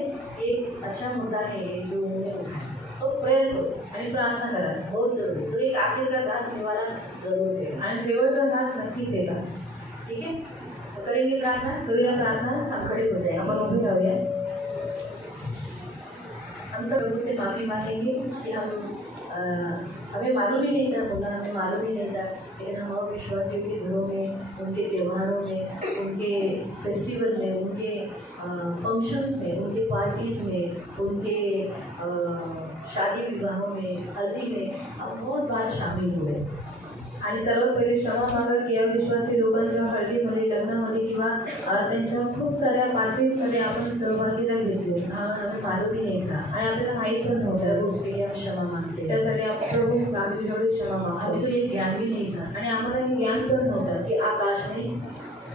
एक अच्छा मुद्दा है ये जो उन्होंने उठाया. तो प्रेयर करो आणि प्रार्थना करा, बहुत जरूरी. तो एक आखिर का घास निवाला जरूर है आणि शेवटचा घास नक्की देगा. ठीक है, तो करेंगे प्रार्थना. करूया प्रार्थना. हम खड़े हो जाएंगे, आपण उभे राहूया. हम सब प्रभु से माफ़ी मांगेंगे कि हमें मालूम ही नहीं था, बोला हमें मालूम ही नहीं था, लेकिन हम और विश्वासियों के घरों में, उनके त्योहारों में, उनके फेस्टिवल में, उनके फंक्शंस में, उनके पार्टीज़ में, उनके शादी विवाहों में, हल्दी में हम बहुत बार शामिल हुए. आणि सर्वात पहिले क्षमा मागा की अविश्वासी लोकांच्या हळदीमध्ये, लग्नामध्ये किंवा त्यांच्या खूप साऱ्या पार्टीजमध्ये आपण सहभागीदार घेतले. हमें मालूम ही नहीं था आणि आपल्याला माहीत पण नव्हतं. प्रभु उसके लिए हम क्षमा मांगते हैं. त्यासाठी आपण प्रभू आम्ही तुझ्याकडे क्षमा हमें मागतो. तो ये ज्ञान भी नहीं था आणि आम्हाला हे ज्ञान पण नव्हतं कि आकाश में,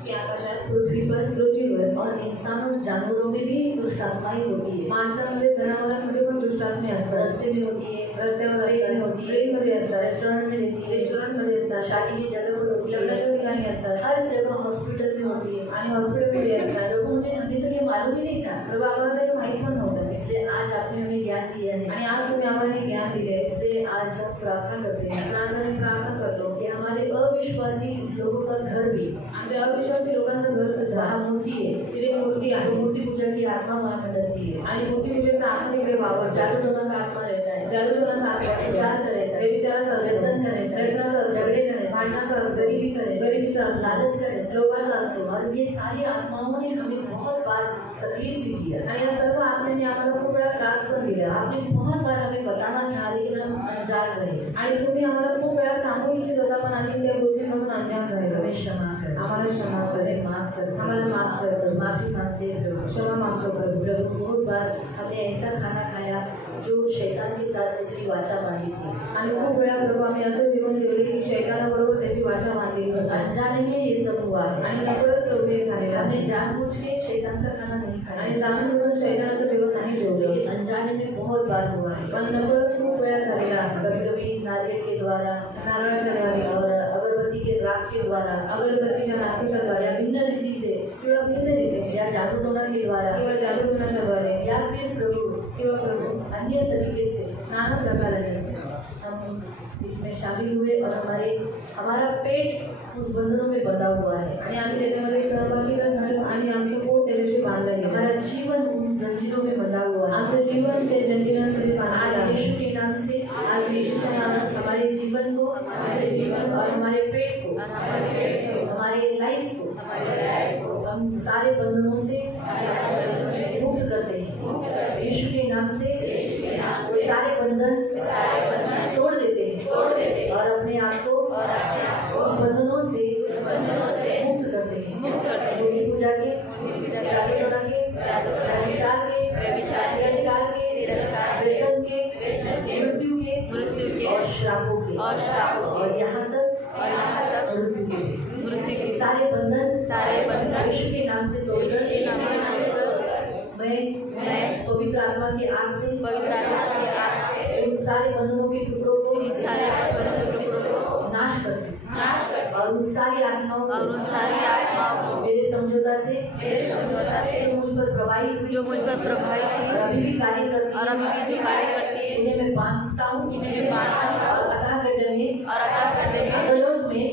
की आकाशात, पृथ्वीवर और इंसान और जानवरों में भी दुष्ट आत्माएं होती है. माणसामध्ये, जनावरांमध्ये पण दुष्टात्मे असतात. रस्ते में होती है, रस्त्यावर ट्रेन में असतात, होती है, ट्रेनमध्ये असतात, रेस्टोरेंट में रहती है, रेस्टॉरंटमध्ये असतात, शादी की जगह पर होती है, लग्नाच्या ठिकाणी असतात, हर जगह हॉस्पिटल में होती है. आणि हॉस्पिटलमध्ये असतात. प्रभु मुझे हमें तो ये मालूम ही नहीं था, प्रभू आम्हाला ते माहीत पण नव्हतं. इसलिए आज आपने हमें ज्ञान दिया है. आणि आज तुम्ही आम्हाला हे ज्ञान दिले. इसलिए आज हम प्रार्थना करते हैं आज आम्ही प्रार्थना करतो कि हमारे अविश्वासी लोगों का घर भी, आमच्या अविश्वासी लोकांचं घर सुद्धा वहाँ मूर्ति है, तिथे मूर्ती तो आहे मूर्ति पूजन की आत्मा वहाँ बदलती है. आणि मूर्ती पूजेचा आत्मा तिकडे वावरतो. जादू टोना का आत्मा रहता है, जादूटोनाचा आत्मा विचार करायचा, व्यभिचाराचा असतो, व्यसन करायचं, व्यसनाचा असतो, झगडे करायचे, भांडणाचा असतो, गरीबी करायची, गरिबीचा असतो, लालच करायचा, लोभाचा असतो. और ये सारी आत्माओं ने हमें बहुत बार तकलीफ भी दिया. आणि या सर्व आत्म्यांनी आम्हाला खूप वेळा त्रास पण दिला. आपने बहुत बार हमें बताना चाहा लेकिन हम अनजान रहे. आणि तुम्ही आम्हाला खूप वेळा सांगू इच्छित होता पण आम्ही त्या गोष्टींमधून अज्ञान राहिलो. हमें क्षमा कर, आम्हाला क्षमा कर, हमें माफ कर, आम्हाला माफ कर. माफी मांगते हैं प्रभु, क्षमा मागतो प्रभु. प्रभु बहुत बार हमने ऐसा खाना खाया जो शैतान के साथ दूसरी वाचा बांधी थी. आणि खूप वेळा प्रभु आम्ही असं जीवन जेवले की शैतानाबरोबर त्याची वाचा बांधली होती. अनजाने में ये सब हुआ है. आणि नकळत प्रभू हे झालेलं हमने आहे. जानबूझ के शैतान का खाना नहीं खाया, आणि जाणून बुजून शैतानाचं जेवण नाही जेवलं, लेकिन अनजाने में बहुत बार हुआ है. पण नकळत खूप वेळा झालेला आहे. कभी कभी नारियल के द्वारा, नारळाच्या द्वारे, और अगरबत्ती के राख के द्वारा, अगरबत्तीच्या नाथीच्या द्वारे, या भिन्न रीति से, किंवा भिन्न रीती, या जादू टोना के द्वारा, किंवा जादूटोनाच्या द्वारे, या फिर प्रभु किंवा प्रभू अन्य तरीके से नाना प्रकाराचे हम इसमें शामिल हुए और हमारा पेट उस बंधनों में बंधा हुआ है आणि आम्ही त्याच्यामध्ये सहभागी झालो आणि आमचं पोट त्याच्याशी बांधलं गेलं. हमारा जीवन उन जंजीरों में बंधा हुआ है. आमचं जीवन ते जंजिरांमध्ये आज बांधलं आहे. यीशु के नाम से आज यीशु के नाम से हमारे जीवन को और हमारे पेट को हमारे लाइफ को हम सारे बंधनों से मुक्त करते हैं. यीशु के नाम से वो सारे बंधन तोड़ देते हैं और अपने आप को उस बंधनों से मुक्त करते हैं. मूर्ति पूजा के, जादू टोना के, व्यभिचार के, व्यसन के, मृत्यु के और श्रापों के और यहाँ तक मृत्यु के सारे बंधन यीशु के नाम से तोड़कर मैं पवित्र आत्मा की आग से उन सारे बंधनों के टुकड़ों को नाश करती हूँ और उन सारी आत्माओं को मेरे समझौता से जो मुझ पर प्रभावित हुई और अभी भी कार्य करती है इन्हें मैं बांधता हूँ और अथाह गड्ढे में अधोलोक में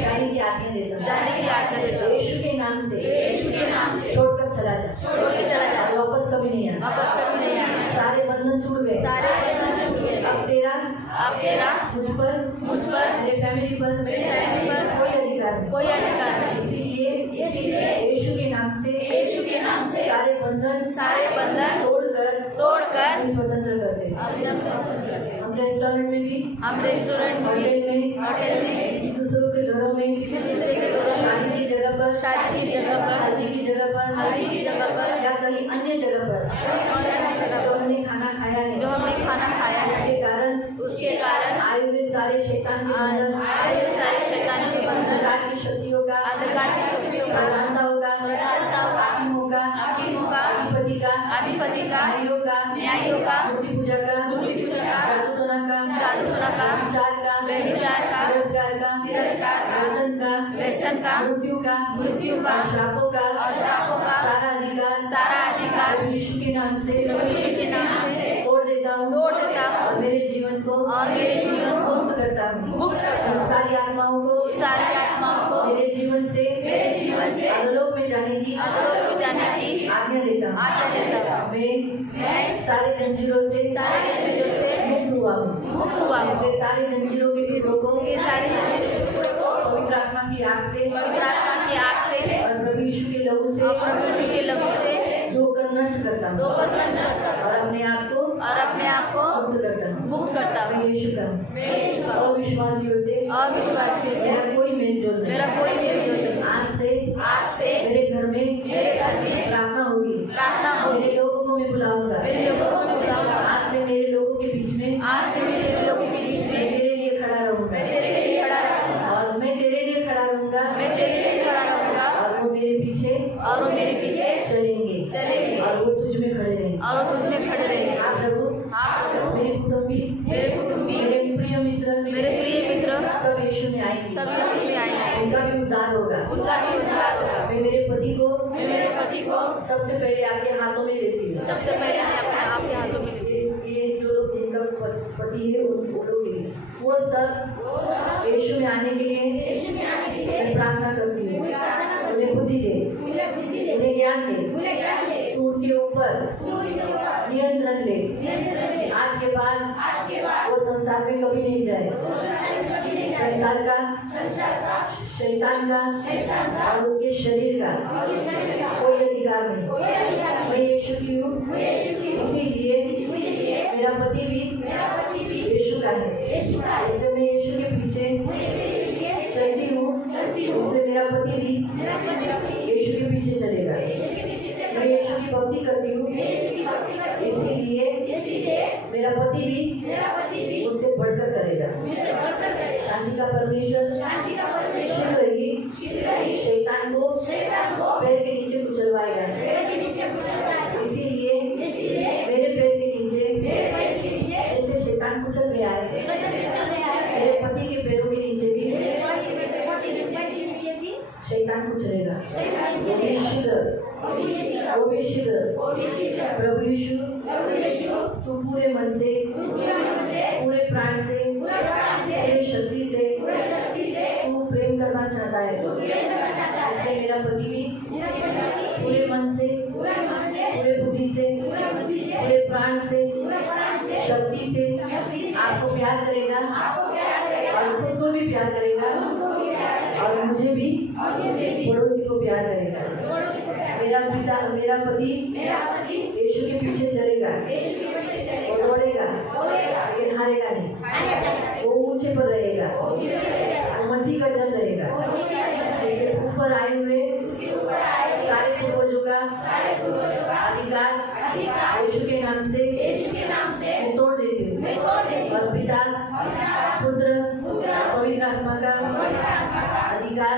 जाने की आज्ञा देता हूँ. यीशु के नाम से छोड़कर चला जा वापस कभी नहीं आना. सारे बंधन टूट गए. अब तेरा मुझ पर मेरे फैमिली पर कोई अधिकार नहीं. इसीलिए यीशु के नाम से सारे बंधन तोड़कर स्वतंत्र करते हैं. हम रेस्टोरेंट में भी होटल में किसी दूसरों के घरों में शादी की जगह पर हल्दी की जगह पर या कहीं अन्य जगह पर जो हमने खाना खाया है उसके कारण आए हुए सारे शैतान के बंधन अंधकार की शक्तियों का अधिपति का न्यायों का मूर्ति पूजा का जादू टोना का व्यभिचार का तिरस्कार का व्यसन का मृत्यु का श्रापों का सारा अधिकार यीशु के नाम से तोड़ देता हूँ और मेरे जीवन को मुक्त करता हूँ. सारी आत्माओं को मेरे जीवन से अधोलोक में जाने की आज्ञा देता हूँ. मैं सारे जंजीरों से मुक्त हुआ हूँ. सारे जंजीरों के टुकड़ों को पवित्र आत्मा की आग से और प्रभु यीशु के लहू से धोकर नष्ट करता हूँ और अपने आप को मुक्त करता हूँ. यीशु का अविश्वासियों से मेरा कोई मेल जोल नहीं. आज से मेरे घर में प्रार्थना होगी. मेरे लोगों को मैं बुलाऊंगा. आज से मेरे लोगों के बीच में मैं तेरे लिए खड़ा रहूंगा और मैं तेरे लिए खड़ा रहूंगा और वो मेरे पीछे चलेंगे और वो तुझ में खड़े रहेंगे. आप प्रभु मेरे कुटुंबी मेरे प्रिय मित्र सब यीशु में आएंगे. उनका भी उद्धार होगा. मैं मेरे पति को सबसे पहले आपके हाथों में देती हूँ. ये जो लोग जिनका पति है उन लोगों के लिए वो सब यीशु में आने के लिए मैं प्रार्थना करती हूँ. उन्हें बुद्धि दे, उन्हें ज्ञान दे, तू उनके ऊपर नियंत्रण ले. आज के बाद वो संसार में कभी नहीं जाए. संसार का शैतान का और उनके शरीर का कोई अधिकार नहीं. मैं यीशु की हूँ. इसीलिए मेरा पति भी यीशु का है. इसलिए मैं यीशु के पीछे चलती हूँ. इसलिए मेरा पति भी यीशु के पीछे चलेगा. मैं यीशु की भक्ति करती हूँ. इसीलिए मेरा पति भी उससे बढ़कर करेगा. शांति का परमेश्वर शीघ्र ही शैतान को पैर के नीचे कुचलवाएगा. इसीलिए मेरे पैर के नीचे जैसे शैतान कुचल गया है मेरे पति के पैरों के नीचे भी शैतान कुचलेगा. वो भी शीघ्र प्रभु यीशु तू पूरे मन से पूरे प्राण से पूरे शक्ति से तू प्रेम करना चाहता है। इसलिए मेरा पति भी पूरे मन से, पूरे बुद्धि से, पूरे प्राण से, शक्ति से आपको प्यार करेगा और खुद को भी प्यार करेगा और मुझे भी पड़ोसी को प्यार करेगा। मेरा पति यीशु के पीछे चलेगा, वो दौड़ेगा लेकिन हारेगा नहीं, वो ऊंचे पर रहेगा, वो मसीह का जन रहेगा। उसके ऊपर आए हुए सारे पूर्वजों का अधिकार यीशु के नाम से वो तोड़ देते हैं और पिता पुत्र पवित्र आत्मा का अधिकार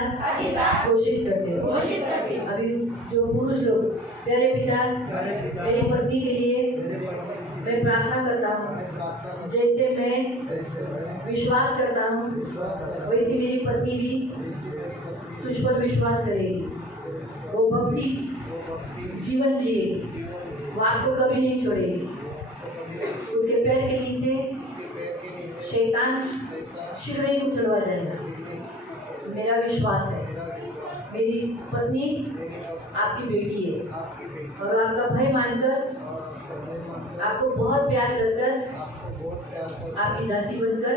घोषित करते हैं। अभी जो पुरुष लोग, प्यारे पिता, मेरी पत्नी के लिए मैं प्रार्थना करता हूँ। जैसे मैं विश्वास करता हूँ वैसे मेरी पत्नी भी तुझ पर विश्वास करेगी, वो भक्ति जीवन जिएगी, वो आपको कभी नहीं छोड़ेगी। उसके पैर के नीचे शैतान शीघ्र ही कुचलवा जाएगा। मेरा विश्वास है मेरी पत्नी आपकी बेटी है और आपका भय मानकर, आपको बहुत प्यार कर आपकी दासी बनकर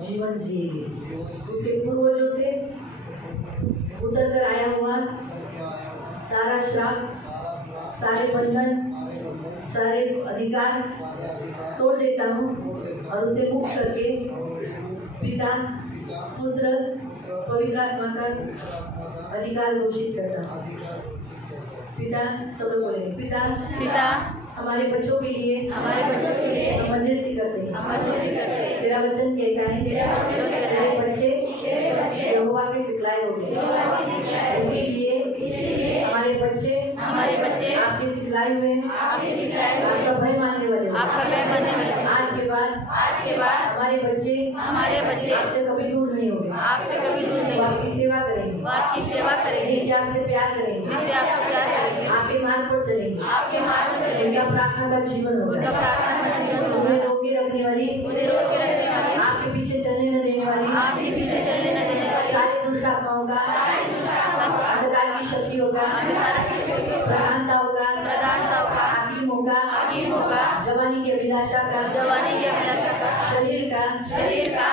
जीवन जिएगी। उसके पूर्वजों से उतर कर आया हुआ सारा श्राप, सारे बंधन, सारे अधिकार तोड़ देता हूँ और उसे मुक्त करके पिता पुत्र पवित्र आत्मा का अधिकार घोषित करता हूँ। पिता, सब लोग बोलेंगे, पिता हमारे बच्चों के लिए हम मध्यस्थी करते हैं। तेरा वचन कहता है तेरे बच्चे यहोवा के सिखलाए होंगे, इसलिए हमारे बच्चे आपके सिखलाए हुए हैं, आपका भय मानने वाले। आज के बाद हमारे बच्चे आपसे कभी दूर नहीं होंगे, वो आपकी सेवा करेंगे, नित्य आपसे प्यार करेंगे, आपके मार्ग पर चलेंगे, उनका प्रार्थना का जीवन होगा, उन्हें रोके रखने वाली, आपके पीछे चलने न देने वाली सारे दुष्ट आत्माओं का अंधकार की शक्ति होगा, प्रधानता होगा, हाकिम होगा, जवानी की अभिलाषा का, शरीर का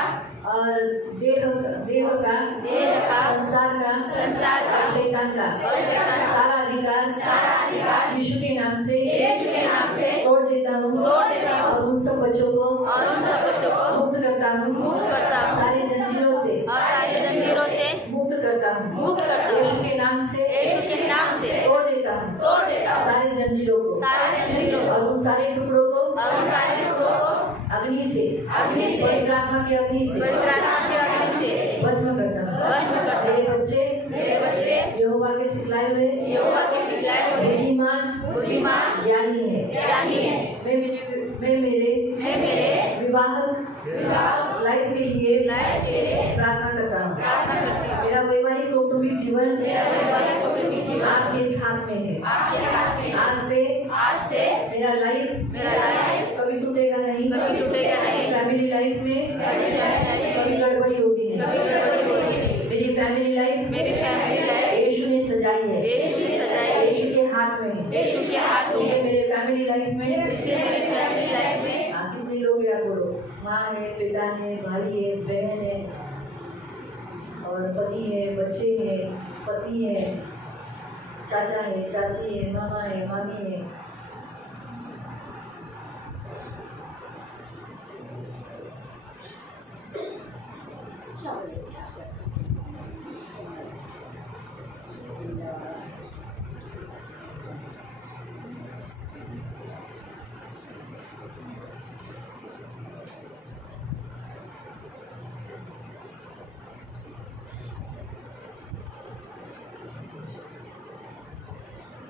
और देह का, संसार का, शैतान का सारा अधिकार यीशु के नाम से तोड़ देता हूँ और उन सब बच्चों को मुक्त करता हूँ, सारे जंजीरों से मुक्त करता हूँ, यीशु के नाम से तोड़ देता हूँ सारे जंजीरों को और उन सारे टुकड़ों को अग्नि से पवित्र आत्मा के अग्नि से भस्म करता हूँ। मेरे बच्चे यहोवा के सिखलाए हुए बुद्धिमान ज्ञानी है। मैं मेरे विवाह लाइफ के लिए प्रार्थना करता हूँ। मेरा वैवाहिक कौटुंबिक जीवन आपके हाथ में है। आज से मेरा लाइफ कभी टूटेगा नहीं, फैमिली लाइफ में कभी गड़बड़ी होगी नहीं। मेरी फैमिली लाइफ यीशु ने सजाई है, यीशु के हाथ में है। मेरे फैमिली लाइफ में कितने लोग हैं? बोलो, माँ है, पिता है, भाई है, बहन है और पति है, बच्चे हैं, पति है, चाचा है, चाची है, मामा है, मामी है।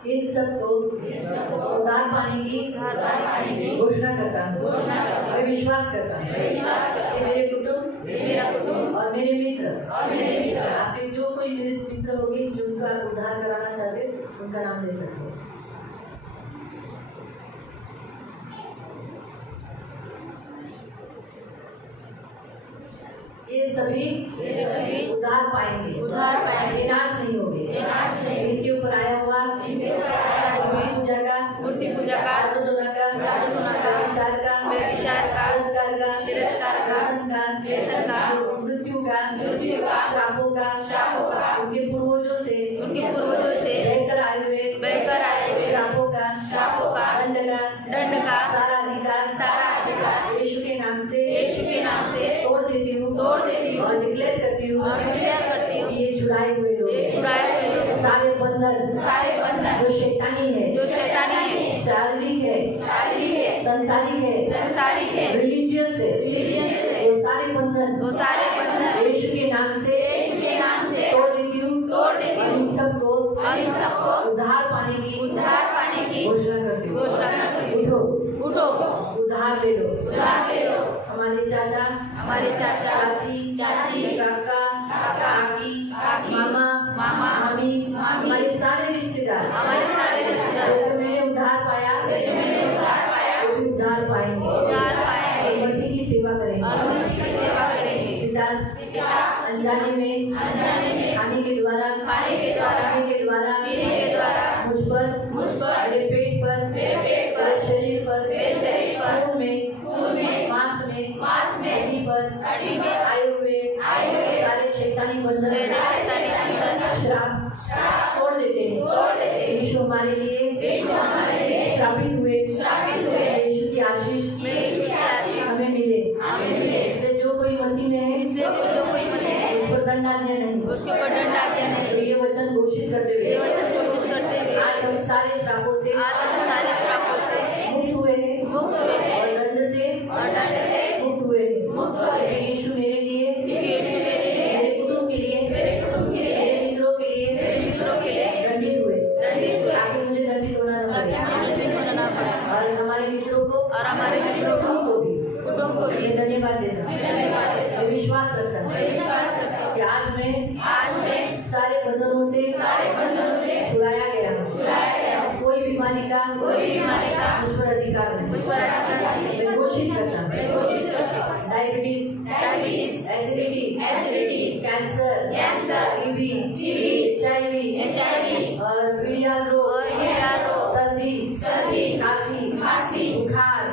इन सबको उद्धार पाने की घोषणा करता हूँ। मैं विश्वास करता हूँ कि मेरे कुटुंब और मेरे मित्र आपके जो कोई मित्र होंगे जिनका आप उद्धार कराना चाहते उनका नाम ले सकते हो। ये सभी उद्धार पाएंगे, विनाश नहीं होंगे। इनके ऊपर आया हुआ मूर्ति पूजा का, व्यभिचार का, तिरस्कार का, व्यसन का, मृत्यु का, श्रापों का, उनके पूर्वजों से बहकर आए हुए श्रापों का, दंड का सारा अधिकार यीशु के नाम से तोड़ देती हूँ और डिक्लेयर करती हूँ ये छुड़ाए हुए लोग सारे बंधन जो शैतानी है, शारीरिक है, संसारिक है, रिलीजियस है, वो सारे बंधन यीशु के नाम से तोड़ देती हूँ और इन सबको उद्धार पाने की घोषणा करती हूँ। उठो, उद्धार ले लो। हमारे चाचा, चाची, काका, मामा, मामी, हमारे सारे रिश्तेदार जैसे मैंने उद्धार पाया वो भी उद्धार पाएंगे और मसीह की सेवा करेंगे। पिता अनजाने में खाने के द्वारा पीने के द्वारा मुझ पर मेरे पेट पर मेरे शरीर पर खून में मांस में हड्डी में आए हुए सारे शैतानी बंधन श्राप छोड़ देते हैं। यीशु हमारे लिए श्रापित हुए यीशु की आशीष हमें मिले। इसलिए जो कोई मसीह में है उस पर दंड आज्ञा नहीं। तो ये वचन घोषित करते हुए आज हम सारे श्रापों से मुक्त हुए हैं और दंड से मुक्त हुए हैं। यीशु मेरे लिए, मेरे कुटुंब के लिए, मेरे मित्रों के लिए दंडित हुए। आगे मुझे दंडित होना न पड़े और हमारे मित्रों को भी धन्यवाद देता हूँ। विश्वास करता हूँ कि आज मैं सारे बंधनों से छुड़ाया गया हूँ। कोई बीमारी का मुझ पर अधिकार नहीं। मैं घोषित करता हूँ diabetes, acidity, cancer, TB, HIV और पीलिया रोग, सर्दी, खांसी, बुखार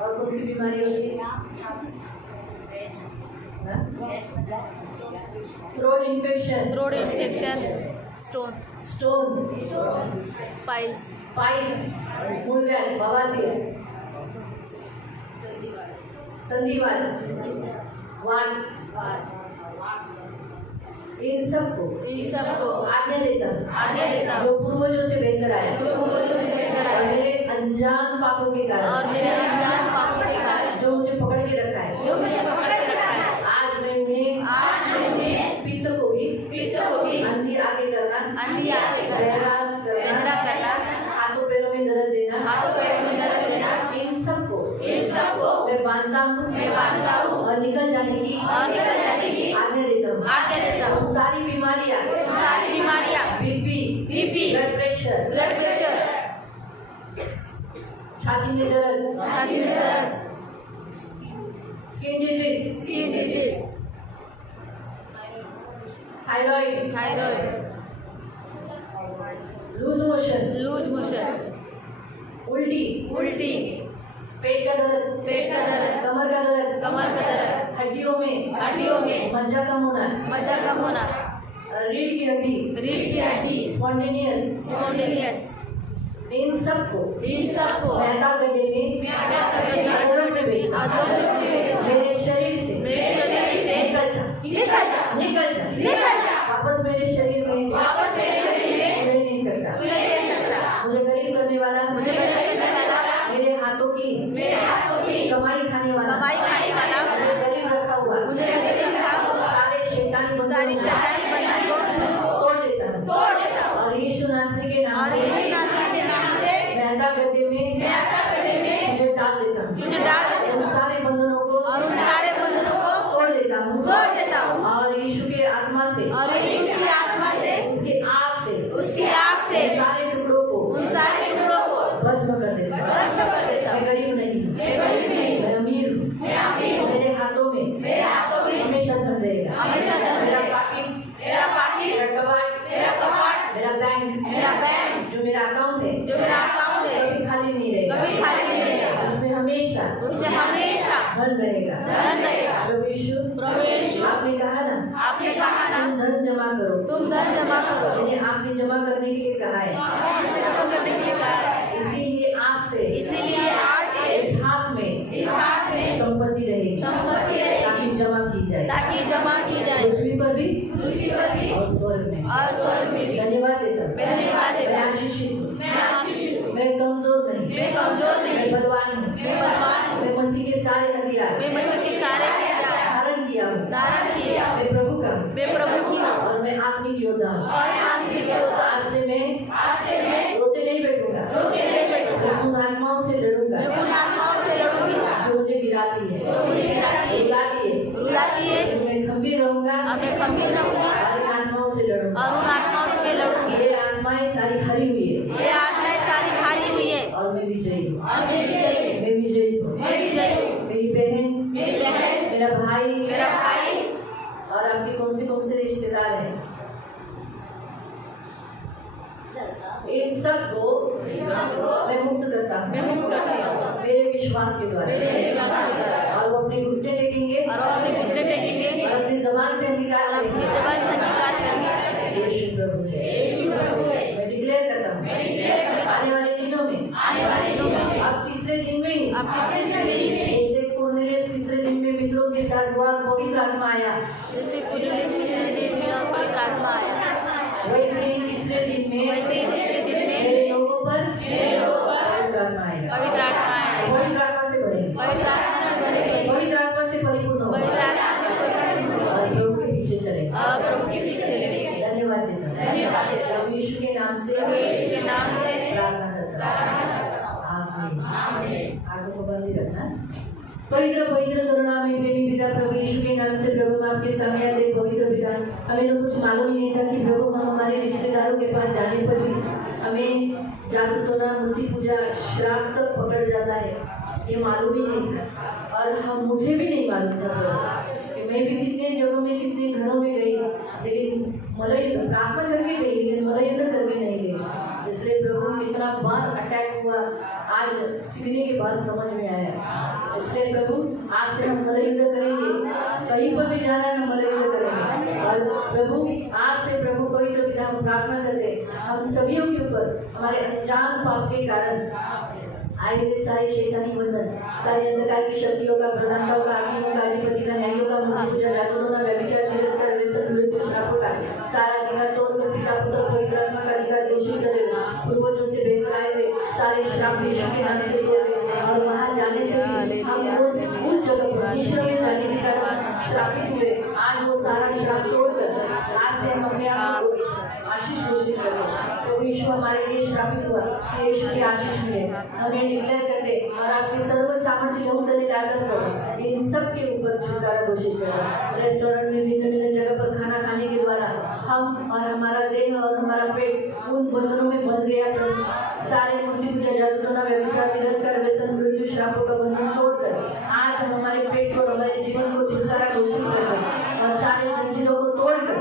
और कौन सी बीमारी होती है? थ्रोट इन्फेक्शन, स्टोन, पाइल्स, मुड़व्याध, बवासीर, संधिवात, वात, इन सबको आज्ञा देता हूँ जो पूर्वजों से बहकर आया और मेरे अनजान पापों के कारण जो मुझे पकड़ के रखा है आज मैं उन्हें पित्त को भी अंधी आगे करना, हाथों पैरों में दर्द देना, इन सबको मैं बांधता हूँ और निकल जाने की आज्ञा देता हूँ। सारी बीमारियाँ बीपी, ब्लड प्रेशर, छाती में दर्द, skin disease, thyroid, loose motion, उल्टी, पेट का दर्द, कमर का दर्द, हड्डियों में मज्जा कम होना, रीढ़ की हड्डी, स्पॉन्टेनियस, इन सबको महता गड्ढे में मेरे शरीर से निकल जा वापस मेरे शरीर में रह नहीं सकता। मुझे गरीब करने वाला मेरे हाथों की कमाई खाने वाला मुझे गरीब रखा हुआ सारे शैतानी बंधन को तोड़ देता हूँ और यीशु नासरी के नाम से महता गड्ढे में मुझे डाल देता हूँ। उन सारे बंधनों को तोड़ देता हूँ और यीशु के आत्मा से उसकी आग से उन सारे टुकड़ों को भस्म कर देता हूँ। मैं गरीब नहीं हूँ, मैं अमीर हूँ। मेरे हाथों में आपने कहा ना, तुम धन जमा करो, तुम धन जमा करो, यानी आपने जमा करने के लिए कहा है, आपने जमा करने के लिए कहा है। इसीलिए आज से इस हाथ में संपत्ति रहेगी, ताकि जमा की जाए, पृथ्वी पर भी और स्वर्ग में भी। धन्यवाद देता हूँ, मैं आशीषित हूँ, मैं कमजोर नहीं, मैं बलवान हूँ, मैं मसीह के सारे हथियार धारण किया हूँ, मैं प्रभु की हूँ और मैं आत्मिक योद्धा हूँ। आज से मैं रोते नहीं बैठूंगा, मैं उन आत्माओं से लड़ूंगा जो मुझे गिराती है, रुलाती है। मैं खंबीर रहूंगा और इन आत्माओं से लड़ूंगा। ये आत्माएं सारी हरी हुई है और मैं विजयी हूँ, मैं विजयी हूँ। मेरी बहन, मेरा भाई और आपके कौन से रिश्तेदार हैं, इन सब को मैं मुक्त करता हूँ मेरे विश्वास के द्वारा। और वो अपने घुटने टेकेंगे और अपनी जबान से अंगीकार करेंगे, यीशु प्रभु है। मैं डिक्लेयर करता हूँ आने वाले दिनों में, अब तीसरे दिन में ही जैसे कुरनेलियस तीसरे दिन में मित्रों के साथ बहुत पवित्र आत्मा आया, वैसे ही तीसरे दिन में मेरे लोगों पर पवित्र आत्मा आएगा। पवित्र आत्मा से भरेंगे, पवित्र आत्मा से परिपूर्ण होंगे और प्रभु के पीछे चलेंगे। धन्यवाद देता हूँ प्रभु यीशु के नाम से प्रार्थना करता हूँ, आमीन। आंखों को बंद ही रखना। पवित्र करुणामय प्रेमी पिता प्रभु यीशु के नाम से प्रभु आपके सामने आते पवित्र पिता, हमें तो कुछ मालूम ही नहीं था कि प्रभु हम हमारे रिश्तेदारों के पास जाने पर भी हमें जागरूक होना, मूर्ति पूजा, श्राप तक पकड़ जाता है, ये मालूम ही नहीं था। और मुझे भी नहीं मालूम था कि मैं भी कितने जगहों में, कितने घरों में गई, लेकिन प्रार्थना करके गई, लेकिन मलयुद्ध करके नहीं गई। इसलिए प्रभु कितना बार अटैक हुआ आज सीखने के बाद समझ में आया। इसलिए प्रभु आज से हम मलयुद्ध करेंगे, कहीं पर भी जाना है हम मलयुद्ध करेंगे। और प्रभु आज से प्रभु पवित्र पिता हम प्रार्थना करते हम सभी के ऊपर हमारे अनजान पाप के कारण आए हुए सारे शैतानी बंधन, सारी अंधकार की शक्तियों का, प्रधानताओं का, आत्मियों का, अधिपति का, न्यायों का, मूर्ति पूजा, जादुओं का, व्यभिचार, तिरस्कार, व्यसन, विरुद्ध श्रापों का सारा अधिकार तोड़कर पिता पुत्र पवित्र आत्मा का अधिकार दोषी करे, पूर्वजों से भेद आए हुए सारे श्राप यीशु के नाम से तोड़े। और वहाँ जाने से भी हम उस जगह पर ईश्वर में जाने के कारण श्रापित हुए, आज वो सारा श्राप तोड़कर आज से हम अपने आप को आशीष घोषित करें। तो यीशु हमारे लिए श्रापित हुआ, यीशु की आशीष मिले, हमें डिक्लेयर करते और आपके सर्व सामर्थ्य जो तले डालकर करो, इन सब के ऊपर छुटकारा घोषित करो। रेस्टोरेंट में भिन्न जगह पर खाना खाने के द्वारा हम और हमारा देह और हमारा पेट उन बंधनों में बंध गया। सारे मूर्ति पूजा, जादूटोना, व्यभिचार, तिरस्कार, व्यसन, मृत्यु, श्रापों का बंधन तोड़कर आज हम हमारे पेट को, हमारे जीवन को छुटकारा घोषित करते और सारे जंजीरों को तोड़कर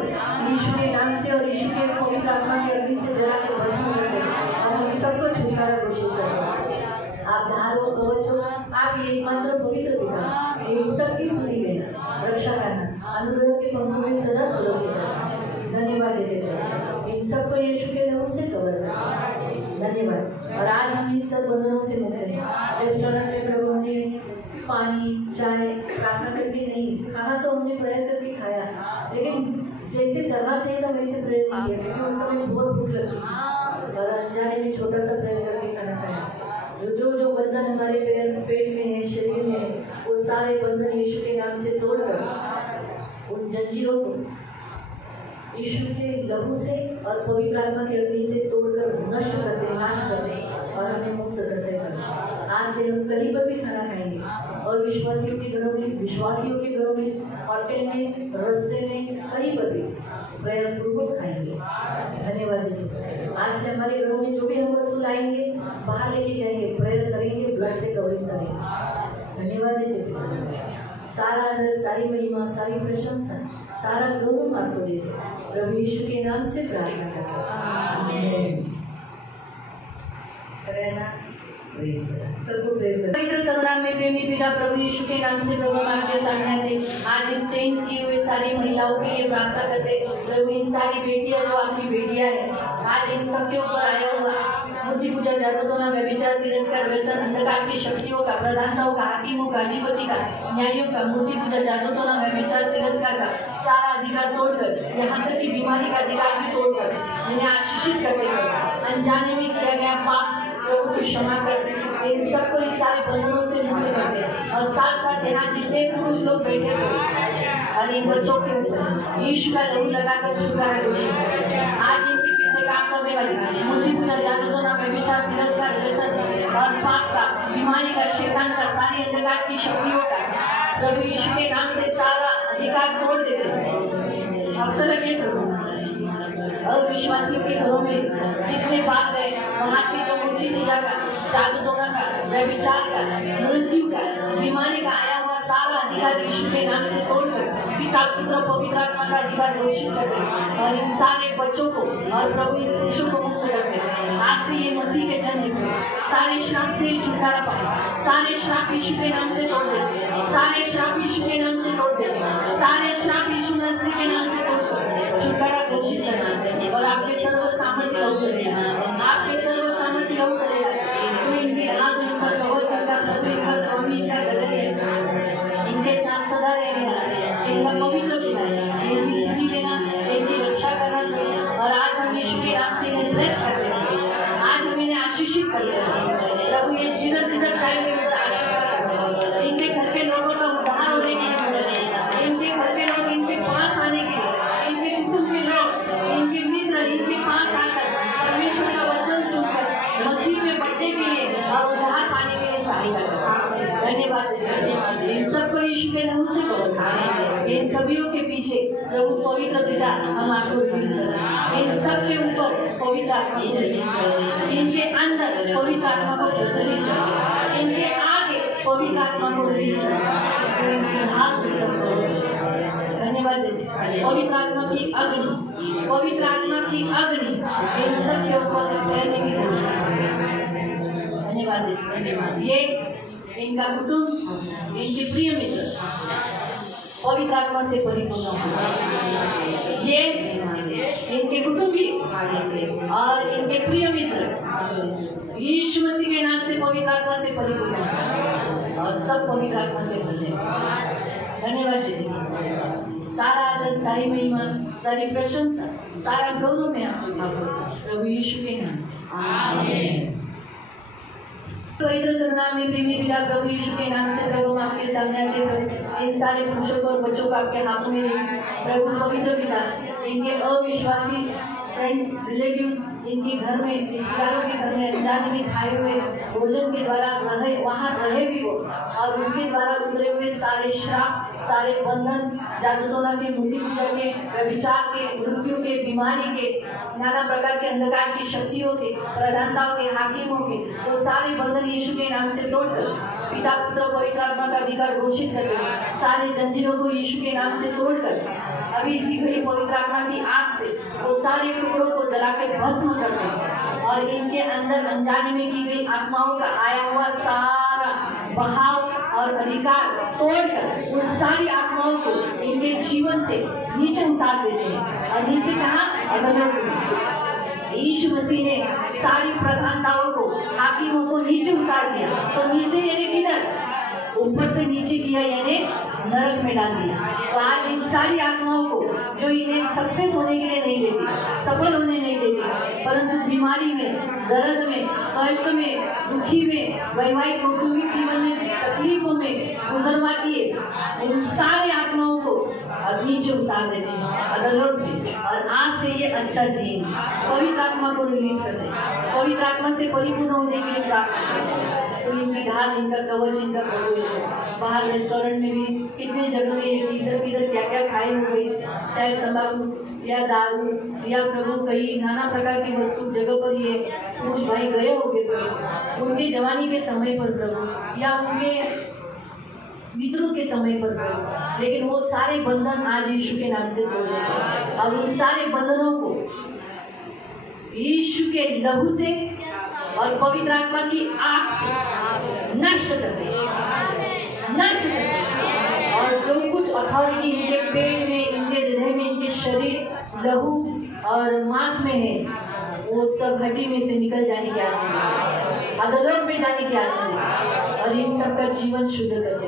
यीशु के नाम से और यीशु के पवित्र आत्मा के अग्नि से जला के भस्म करते और हम सबको छुटकारा घोषित करते। आप ढाल हो, कवच हो, आप ये एकमात्र पवित्र पिता इन सबकी सुनी गई रक्षा करना, अनुग्रह के पंखों में सदा सुरक्षित रखना। धन्यवाद देते हैं इन सबको यीशु के नाम से कवर करना। धन्यवाद। और आज हम इन सब बंधनों से मुक्त हैं। रेस्टोरेंट में प्रभु ने पानी, चाय प्रार्थना करके नहीं, खाना तो हमने प्रेयर करके खाया, लेकिन जैसे करना चाहिए था वैसे प्रेयर नहीं किया, क्योंकि उस समय बहुत भूख लगती थी और अनजाने में छोटा सा प्रेयर करके खाना खाया। जो बंधन हमारे पेट में है, शरीर में है, वो सारे बंधन यीशु के नाम से तोड़कर उन जंजीरों को यीशु के लहू से और पवित्र आत्मा के अग्नि से तोड़कर नष्ट करते, नाश करते और हमें मुक्त करते हैं। आज से हम कहीं पर भी खाना खाएंगे और विश्वासियों के घरों में, होटल में, रास्ते में, कहीं पर भी प्रेयर पूर्वक खाएंगे। धन्यवाद दीजिए। आज से हमारे घरों में जो भी हम वस्तु लाएंगे बाहर लेके जाएंगे, प्रेयर करेंगे, ब्लड से कवरिंग करेंगे। धन्यवाद दीजिए। सारा आदर, सारी महिमा, सारी प्रशंसा, सारा गौरव आपको देते प्रभु यीशु के नाम से प्रार्थना करते हैं। सबको प्रेज करें। पवित्र करुणा में प्रेमी पिता प्रभु यीशु के नाम से प्रभु आपके सामने आते आज इस चेंज की हुई सारी महिलाओं के लिए प्रार्थना करते प्रभु इन सारी बेटियां जो आपकी बेटियां हैं आज इन सबके ऊपर आया हुआ मूर्ति पूजा जागृतों व्यभिचार तिरस्कार व्यसन अंधकार की शक्तियों का प्रधानताओं का हाकिमों का अधिपति का न्यायों का मूर्ति पूजा जागृतों व्यभिचार तिरस्कार का सारा अधिकार तोड़कर यहाँ तक की बीमारी का अधिकार भी तोड़कर इन्हें आशीषित करते हुए अनजाने में किया गया पाप प्रभु को क्षमा कर इन सबको इन सारे बंधनों से मुक्त करते और साथ साथ यहाँ जितने पुरुष लोग बैठे हुए और इन बच्चों के ऊपर यीशु का लहू लगाकर छुपा है आज इनके पीछे काम करने वाली मूर्ति पूजा जागृतों व्यभिचार तिरस्कार व्यसन और पाप का बीमारी का शैतान का सारी अंधकार की शक्तियों का प्रभु यीशु के नाम से सारा अधिकार तोड़ देते अब तक ये प्रभु और विश्वासियों के घरों में जितने बात है वहाँ की तो मूर्ति पूजा का जागृतों का व्यभिचार का मृत्यु का बीमारी का आया हुआ सारा अधिकार यीशु के नाम से तोड़कर पिता पुत्र पवित्र आत्मा का अधिकार घोषित करते और इन सारे बच्चों को और प्रभु इन पुरुषों को मुक्त करते आज से ये मसीह के जन्म सारे श्राप से छुटकारा पाए सारे श्राप यीशु के नाम से तोड़ देते सारे श्राप यीशु के नाम से तोड़ देते सारे श्राप यीशु मसीह के नाम से तोड़ छुटकारा घोषित करना और आपके सर्व सामर्थ्य हो करेगा आपके सर्व सामर्थ्य हो करेगा तो इनके हाथ में उनका कवच इनका स्वामी इनका गले इनके साथ सदा रहेगा इनका पवित्र लेना इनकी रक्षा करना और आज हम यीशु के नाम से इन्हें ब्लेस करते हैं आज हम इन्हें आशीषित करते हैं प्रभु ये जिधर जिधर जाएंगे उधर आशीष करते इनके घर के लोगों का उद्धार होने के लिए इनके घर के लोग इनके पास आने के लिए इनके कुटुंब के लोग इनके मित्र इनके पास आकर परमेश्वर का वचन सुनकर मसीह में बढ़ने के लिए और उद्धार पाने के लिए सहायता करते धन्यवाद इन सबको यीशु के नाम से करो इन सभियों के पीछे प्रभु पवित्र पिता हम आपको रिलीज करें इन सब के ऊपर पवित्र आत्मा को रिलीज करें इनके अंदर पवित्र आत्मा को प्रज्वलित करें इनके आगे पवित्र आत्मा को रिलीज करें इनके हाथ धन्यवाद पवित्र आत्मा की अग्नि पवित्र आत्मा की अग्नि इन सब के ऊपर फैलने की धन्यवाद ये इनका कुटुंब इनके प्रिय मित्र पवित्र आत्मा से परिपूर्ण हो ये इनके कुटुंबी और इनके प्रिय मित्र यीशु मसीह के नाम से पवित्र आत्मा से परिपूर्ण और सब पवित्र आत्मा से भरे धन्यवाद जी सारा आदर सारी महिमा सारी प्रशंसा सारा गौरव में आपको प्रभु यीशु के नाम से आमीन पवित्र करुणा में प्रेमी पिता प्रभु यीशु के नाम से प्रभु आपके सामने आके इन सारे पुरुषों को और बच्चों को आपके हाथों में प्रभु पवित्र पिता इनके अविश्वासी फ्रेंड्स रिलेटिव्स इनके घर में रिश्तेदारों के घर में अनजाने में खाए हुए भोजन के द्वारा रहे वहाँ रहे भी हो और उसके द्वारा उतरे हुए सारे श्राप सारे बंधन जागृतों के मूर्ति पूजा के व्यभिचार के मृत्यु के बीमारी के नाना प्रकार के अंधकार की शक्तियों के प्रधानताओं के हाकिमों के वो सारे बंधन यीशु के नाम से तोड़कर पिता पुत्र पवित्र आत्मा का अधिकार घोषित करके सारे जंजीरों को यीशु के नाम से तोड़कर अभी इसी घड़ी पवित्र आत्मा की आग से वो सारे टुकड़ों को जलाकर भस्म करते हैं और इनके अंदर अनजाने में की गई आत्माओं का आया हुआ सारा बहाव और अधिकार तोड़कर उन सारी आत्माओं को इनके जीवन से नीचे उतार देते हैं और नीचे कहाँ अधोलोक में यीशु मसीह ने सारी प्रधानताओं को हाकिमों को नीचे उतार दिया तो नीचे यानी किधर ऊपर से नीचे किया यानी नरक में डाल दिया तो आज इन सारी आत्माओं को जो इन्हें सक्सेस होने के लिए नहीं देती सफल होने नहीं देती परंतु बीमारी में दर्द में कष्ट में दुखी में वैवाहिक कौटुंबिक जीवन में तकलीफों में गुजरवाती है उन सारे आत्माओं को अब नीचे उतार देते हैं अदालत में और आज से ये अच्छा जिएंगे पवित्र आत्मा को रिलीज करते हैं पवित्र आत्मा से परिपूर्ण होने के लिए प्रार्थना करते हैं तो इनकी ढाल इनका कवच इनका प्रभु बाहर रेस्टोरेंट में भी कितने जगह में इधर किधर क्या क्या खाए हुए शायद तंबाकू या दारू या प्रभु कई नाना प्रकार की वस्तु जगह पर ये पुरुष भाई गए होंगे प्रभु उनके जवानी के समय पर प्रभु या उनके मित्रों के समय पर प्रभु लेकिन वो सारे बंधन आज यीशु के नाम से तोड़ देते और उन सारे बंधनों को यीशु के लहू से और पवित्र आत्मा की आग से नष्ट कर दे, नष्ट कर दे। और जो कुछ अथॉरिटी इनके पेट में, इनके हृदय में, इनके शरीर, लहू और मांस में है, वो सब हड्डी में से निकल जाने की आज्ञा है, अधोलोक में जाने की आज्ञा है, और इन सब का जीवन शुद्ध कर दे।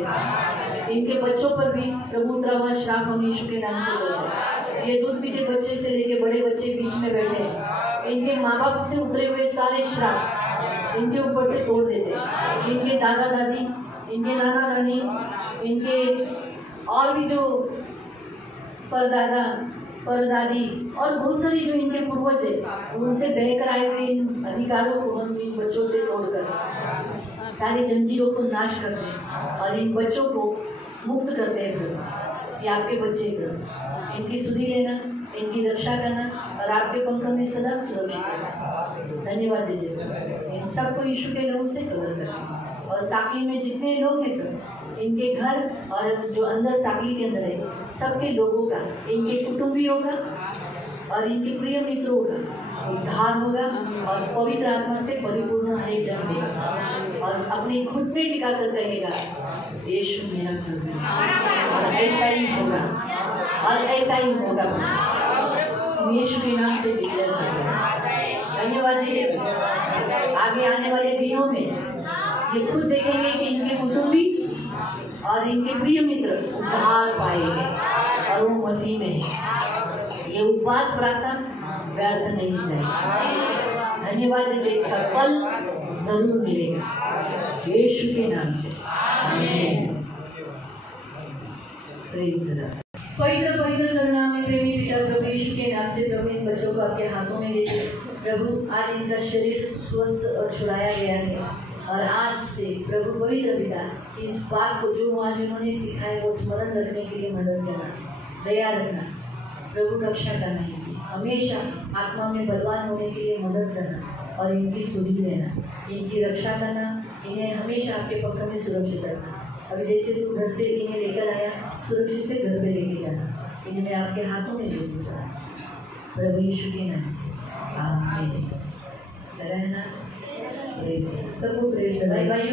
इनके बच्चों पर भी प्रभु उतरा श्राप हम यीशु के नाम से करते। ये दूध पीते बच्चे से लेके बड़े बच्चे बीच में बैठे, इनके माँ बाप से उतरे हुए सारे श्राप इनके ऊपर से तोड़ देते। इनके दादा दादी, इनके नाना नानी, इनके और भी जो परदादा परदादी और बहुत सारी जो इनके पूर्वज है, उनसे बहकर आए हुए इन अधिकारों को हम इन बच्चों से तोड़कर सारी जंजीरों को नाश करते हैं और इन बच्चों को मुक्त करते हैं। प्रभु, ये आपके बच्चे प्रभु, इनकी सुधि लेना, इनकी रक्षा करना और आपके पंखों में सदा सुरक्षित करना। धन्यवाद दीजिए। इन सबको यीशु के नाम से कवर करें और साकली में जितने लोग हैं प्रभु, इनके घर और जो अंदर साकली के अंदर है, सबके लोगों का, इनके कुटुंबियों का और इनके प्रिय मित्रों का उद्धार होगा और पवित्र आत्मा से परिपूर्ण हर एक जन होगा और अपने घुटने टिका कर कहेगा यीशु मेरा प्रभु। और ऐसा ही होगा और ऐसा ही होगा। यीशु के नाम से डिक्लेयर करते। धन्यवाद दीजिए। आगे आने वाले दिनों में ये खुद देखेंगे कि इनके कुटुंबी और इनके प्रिय मित्र उद्धार पाएंगे और वो मसीह में है। ये उपवास प्रार्थना व्यर्थ नहीं जाएगी। धन्यवाद दीजिए। इसका फल जरूर मिलेगा यीशु के नाम से। आमीन। Praise the Lord. पवित्र पवित्र करुणामय प्रेमी पिता प्रभु यीशु के नाम से प्रभु इन बच्चों को आपके हाथों में देते। प्रभु आज इनका शरीर स्वस्थ और छुड़ाया गया है और आज से प्रभु पवित्र पिता इस बात को जो आज उन्होंने सीखा है वो स्मरण रखने के लिए मदद करना, दया रखना, प्रभु रक्षा करना, हमेशा आत्मा में बलवान होने के लिए मदद करना और इनकी सुधि लेना, इनकी रक्षा करना, इन्हें हमेशा आपके पक्ष में सुरक्षित रखना। अभी जैसे तू घर से इन्हें लेकर आया, सुरक्षित से घर पे लेके जाना, इन्हें मैं आपके हाथों में दे दूँगा प्रभु यीशु के नाम से। आमीन। सराहना। प्रेज़ सबको प्रेज़ भाई भाई।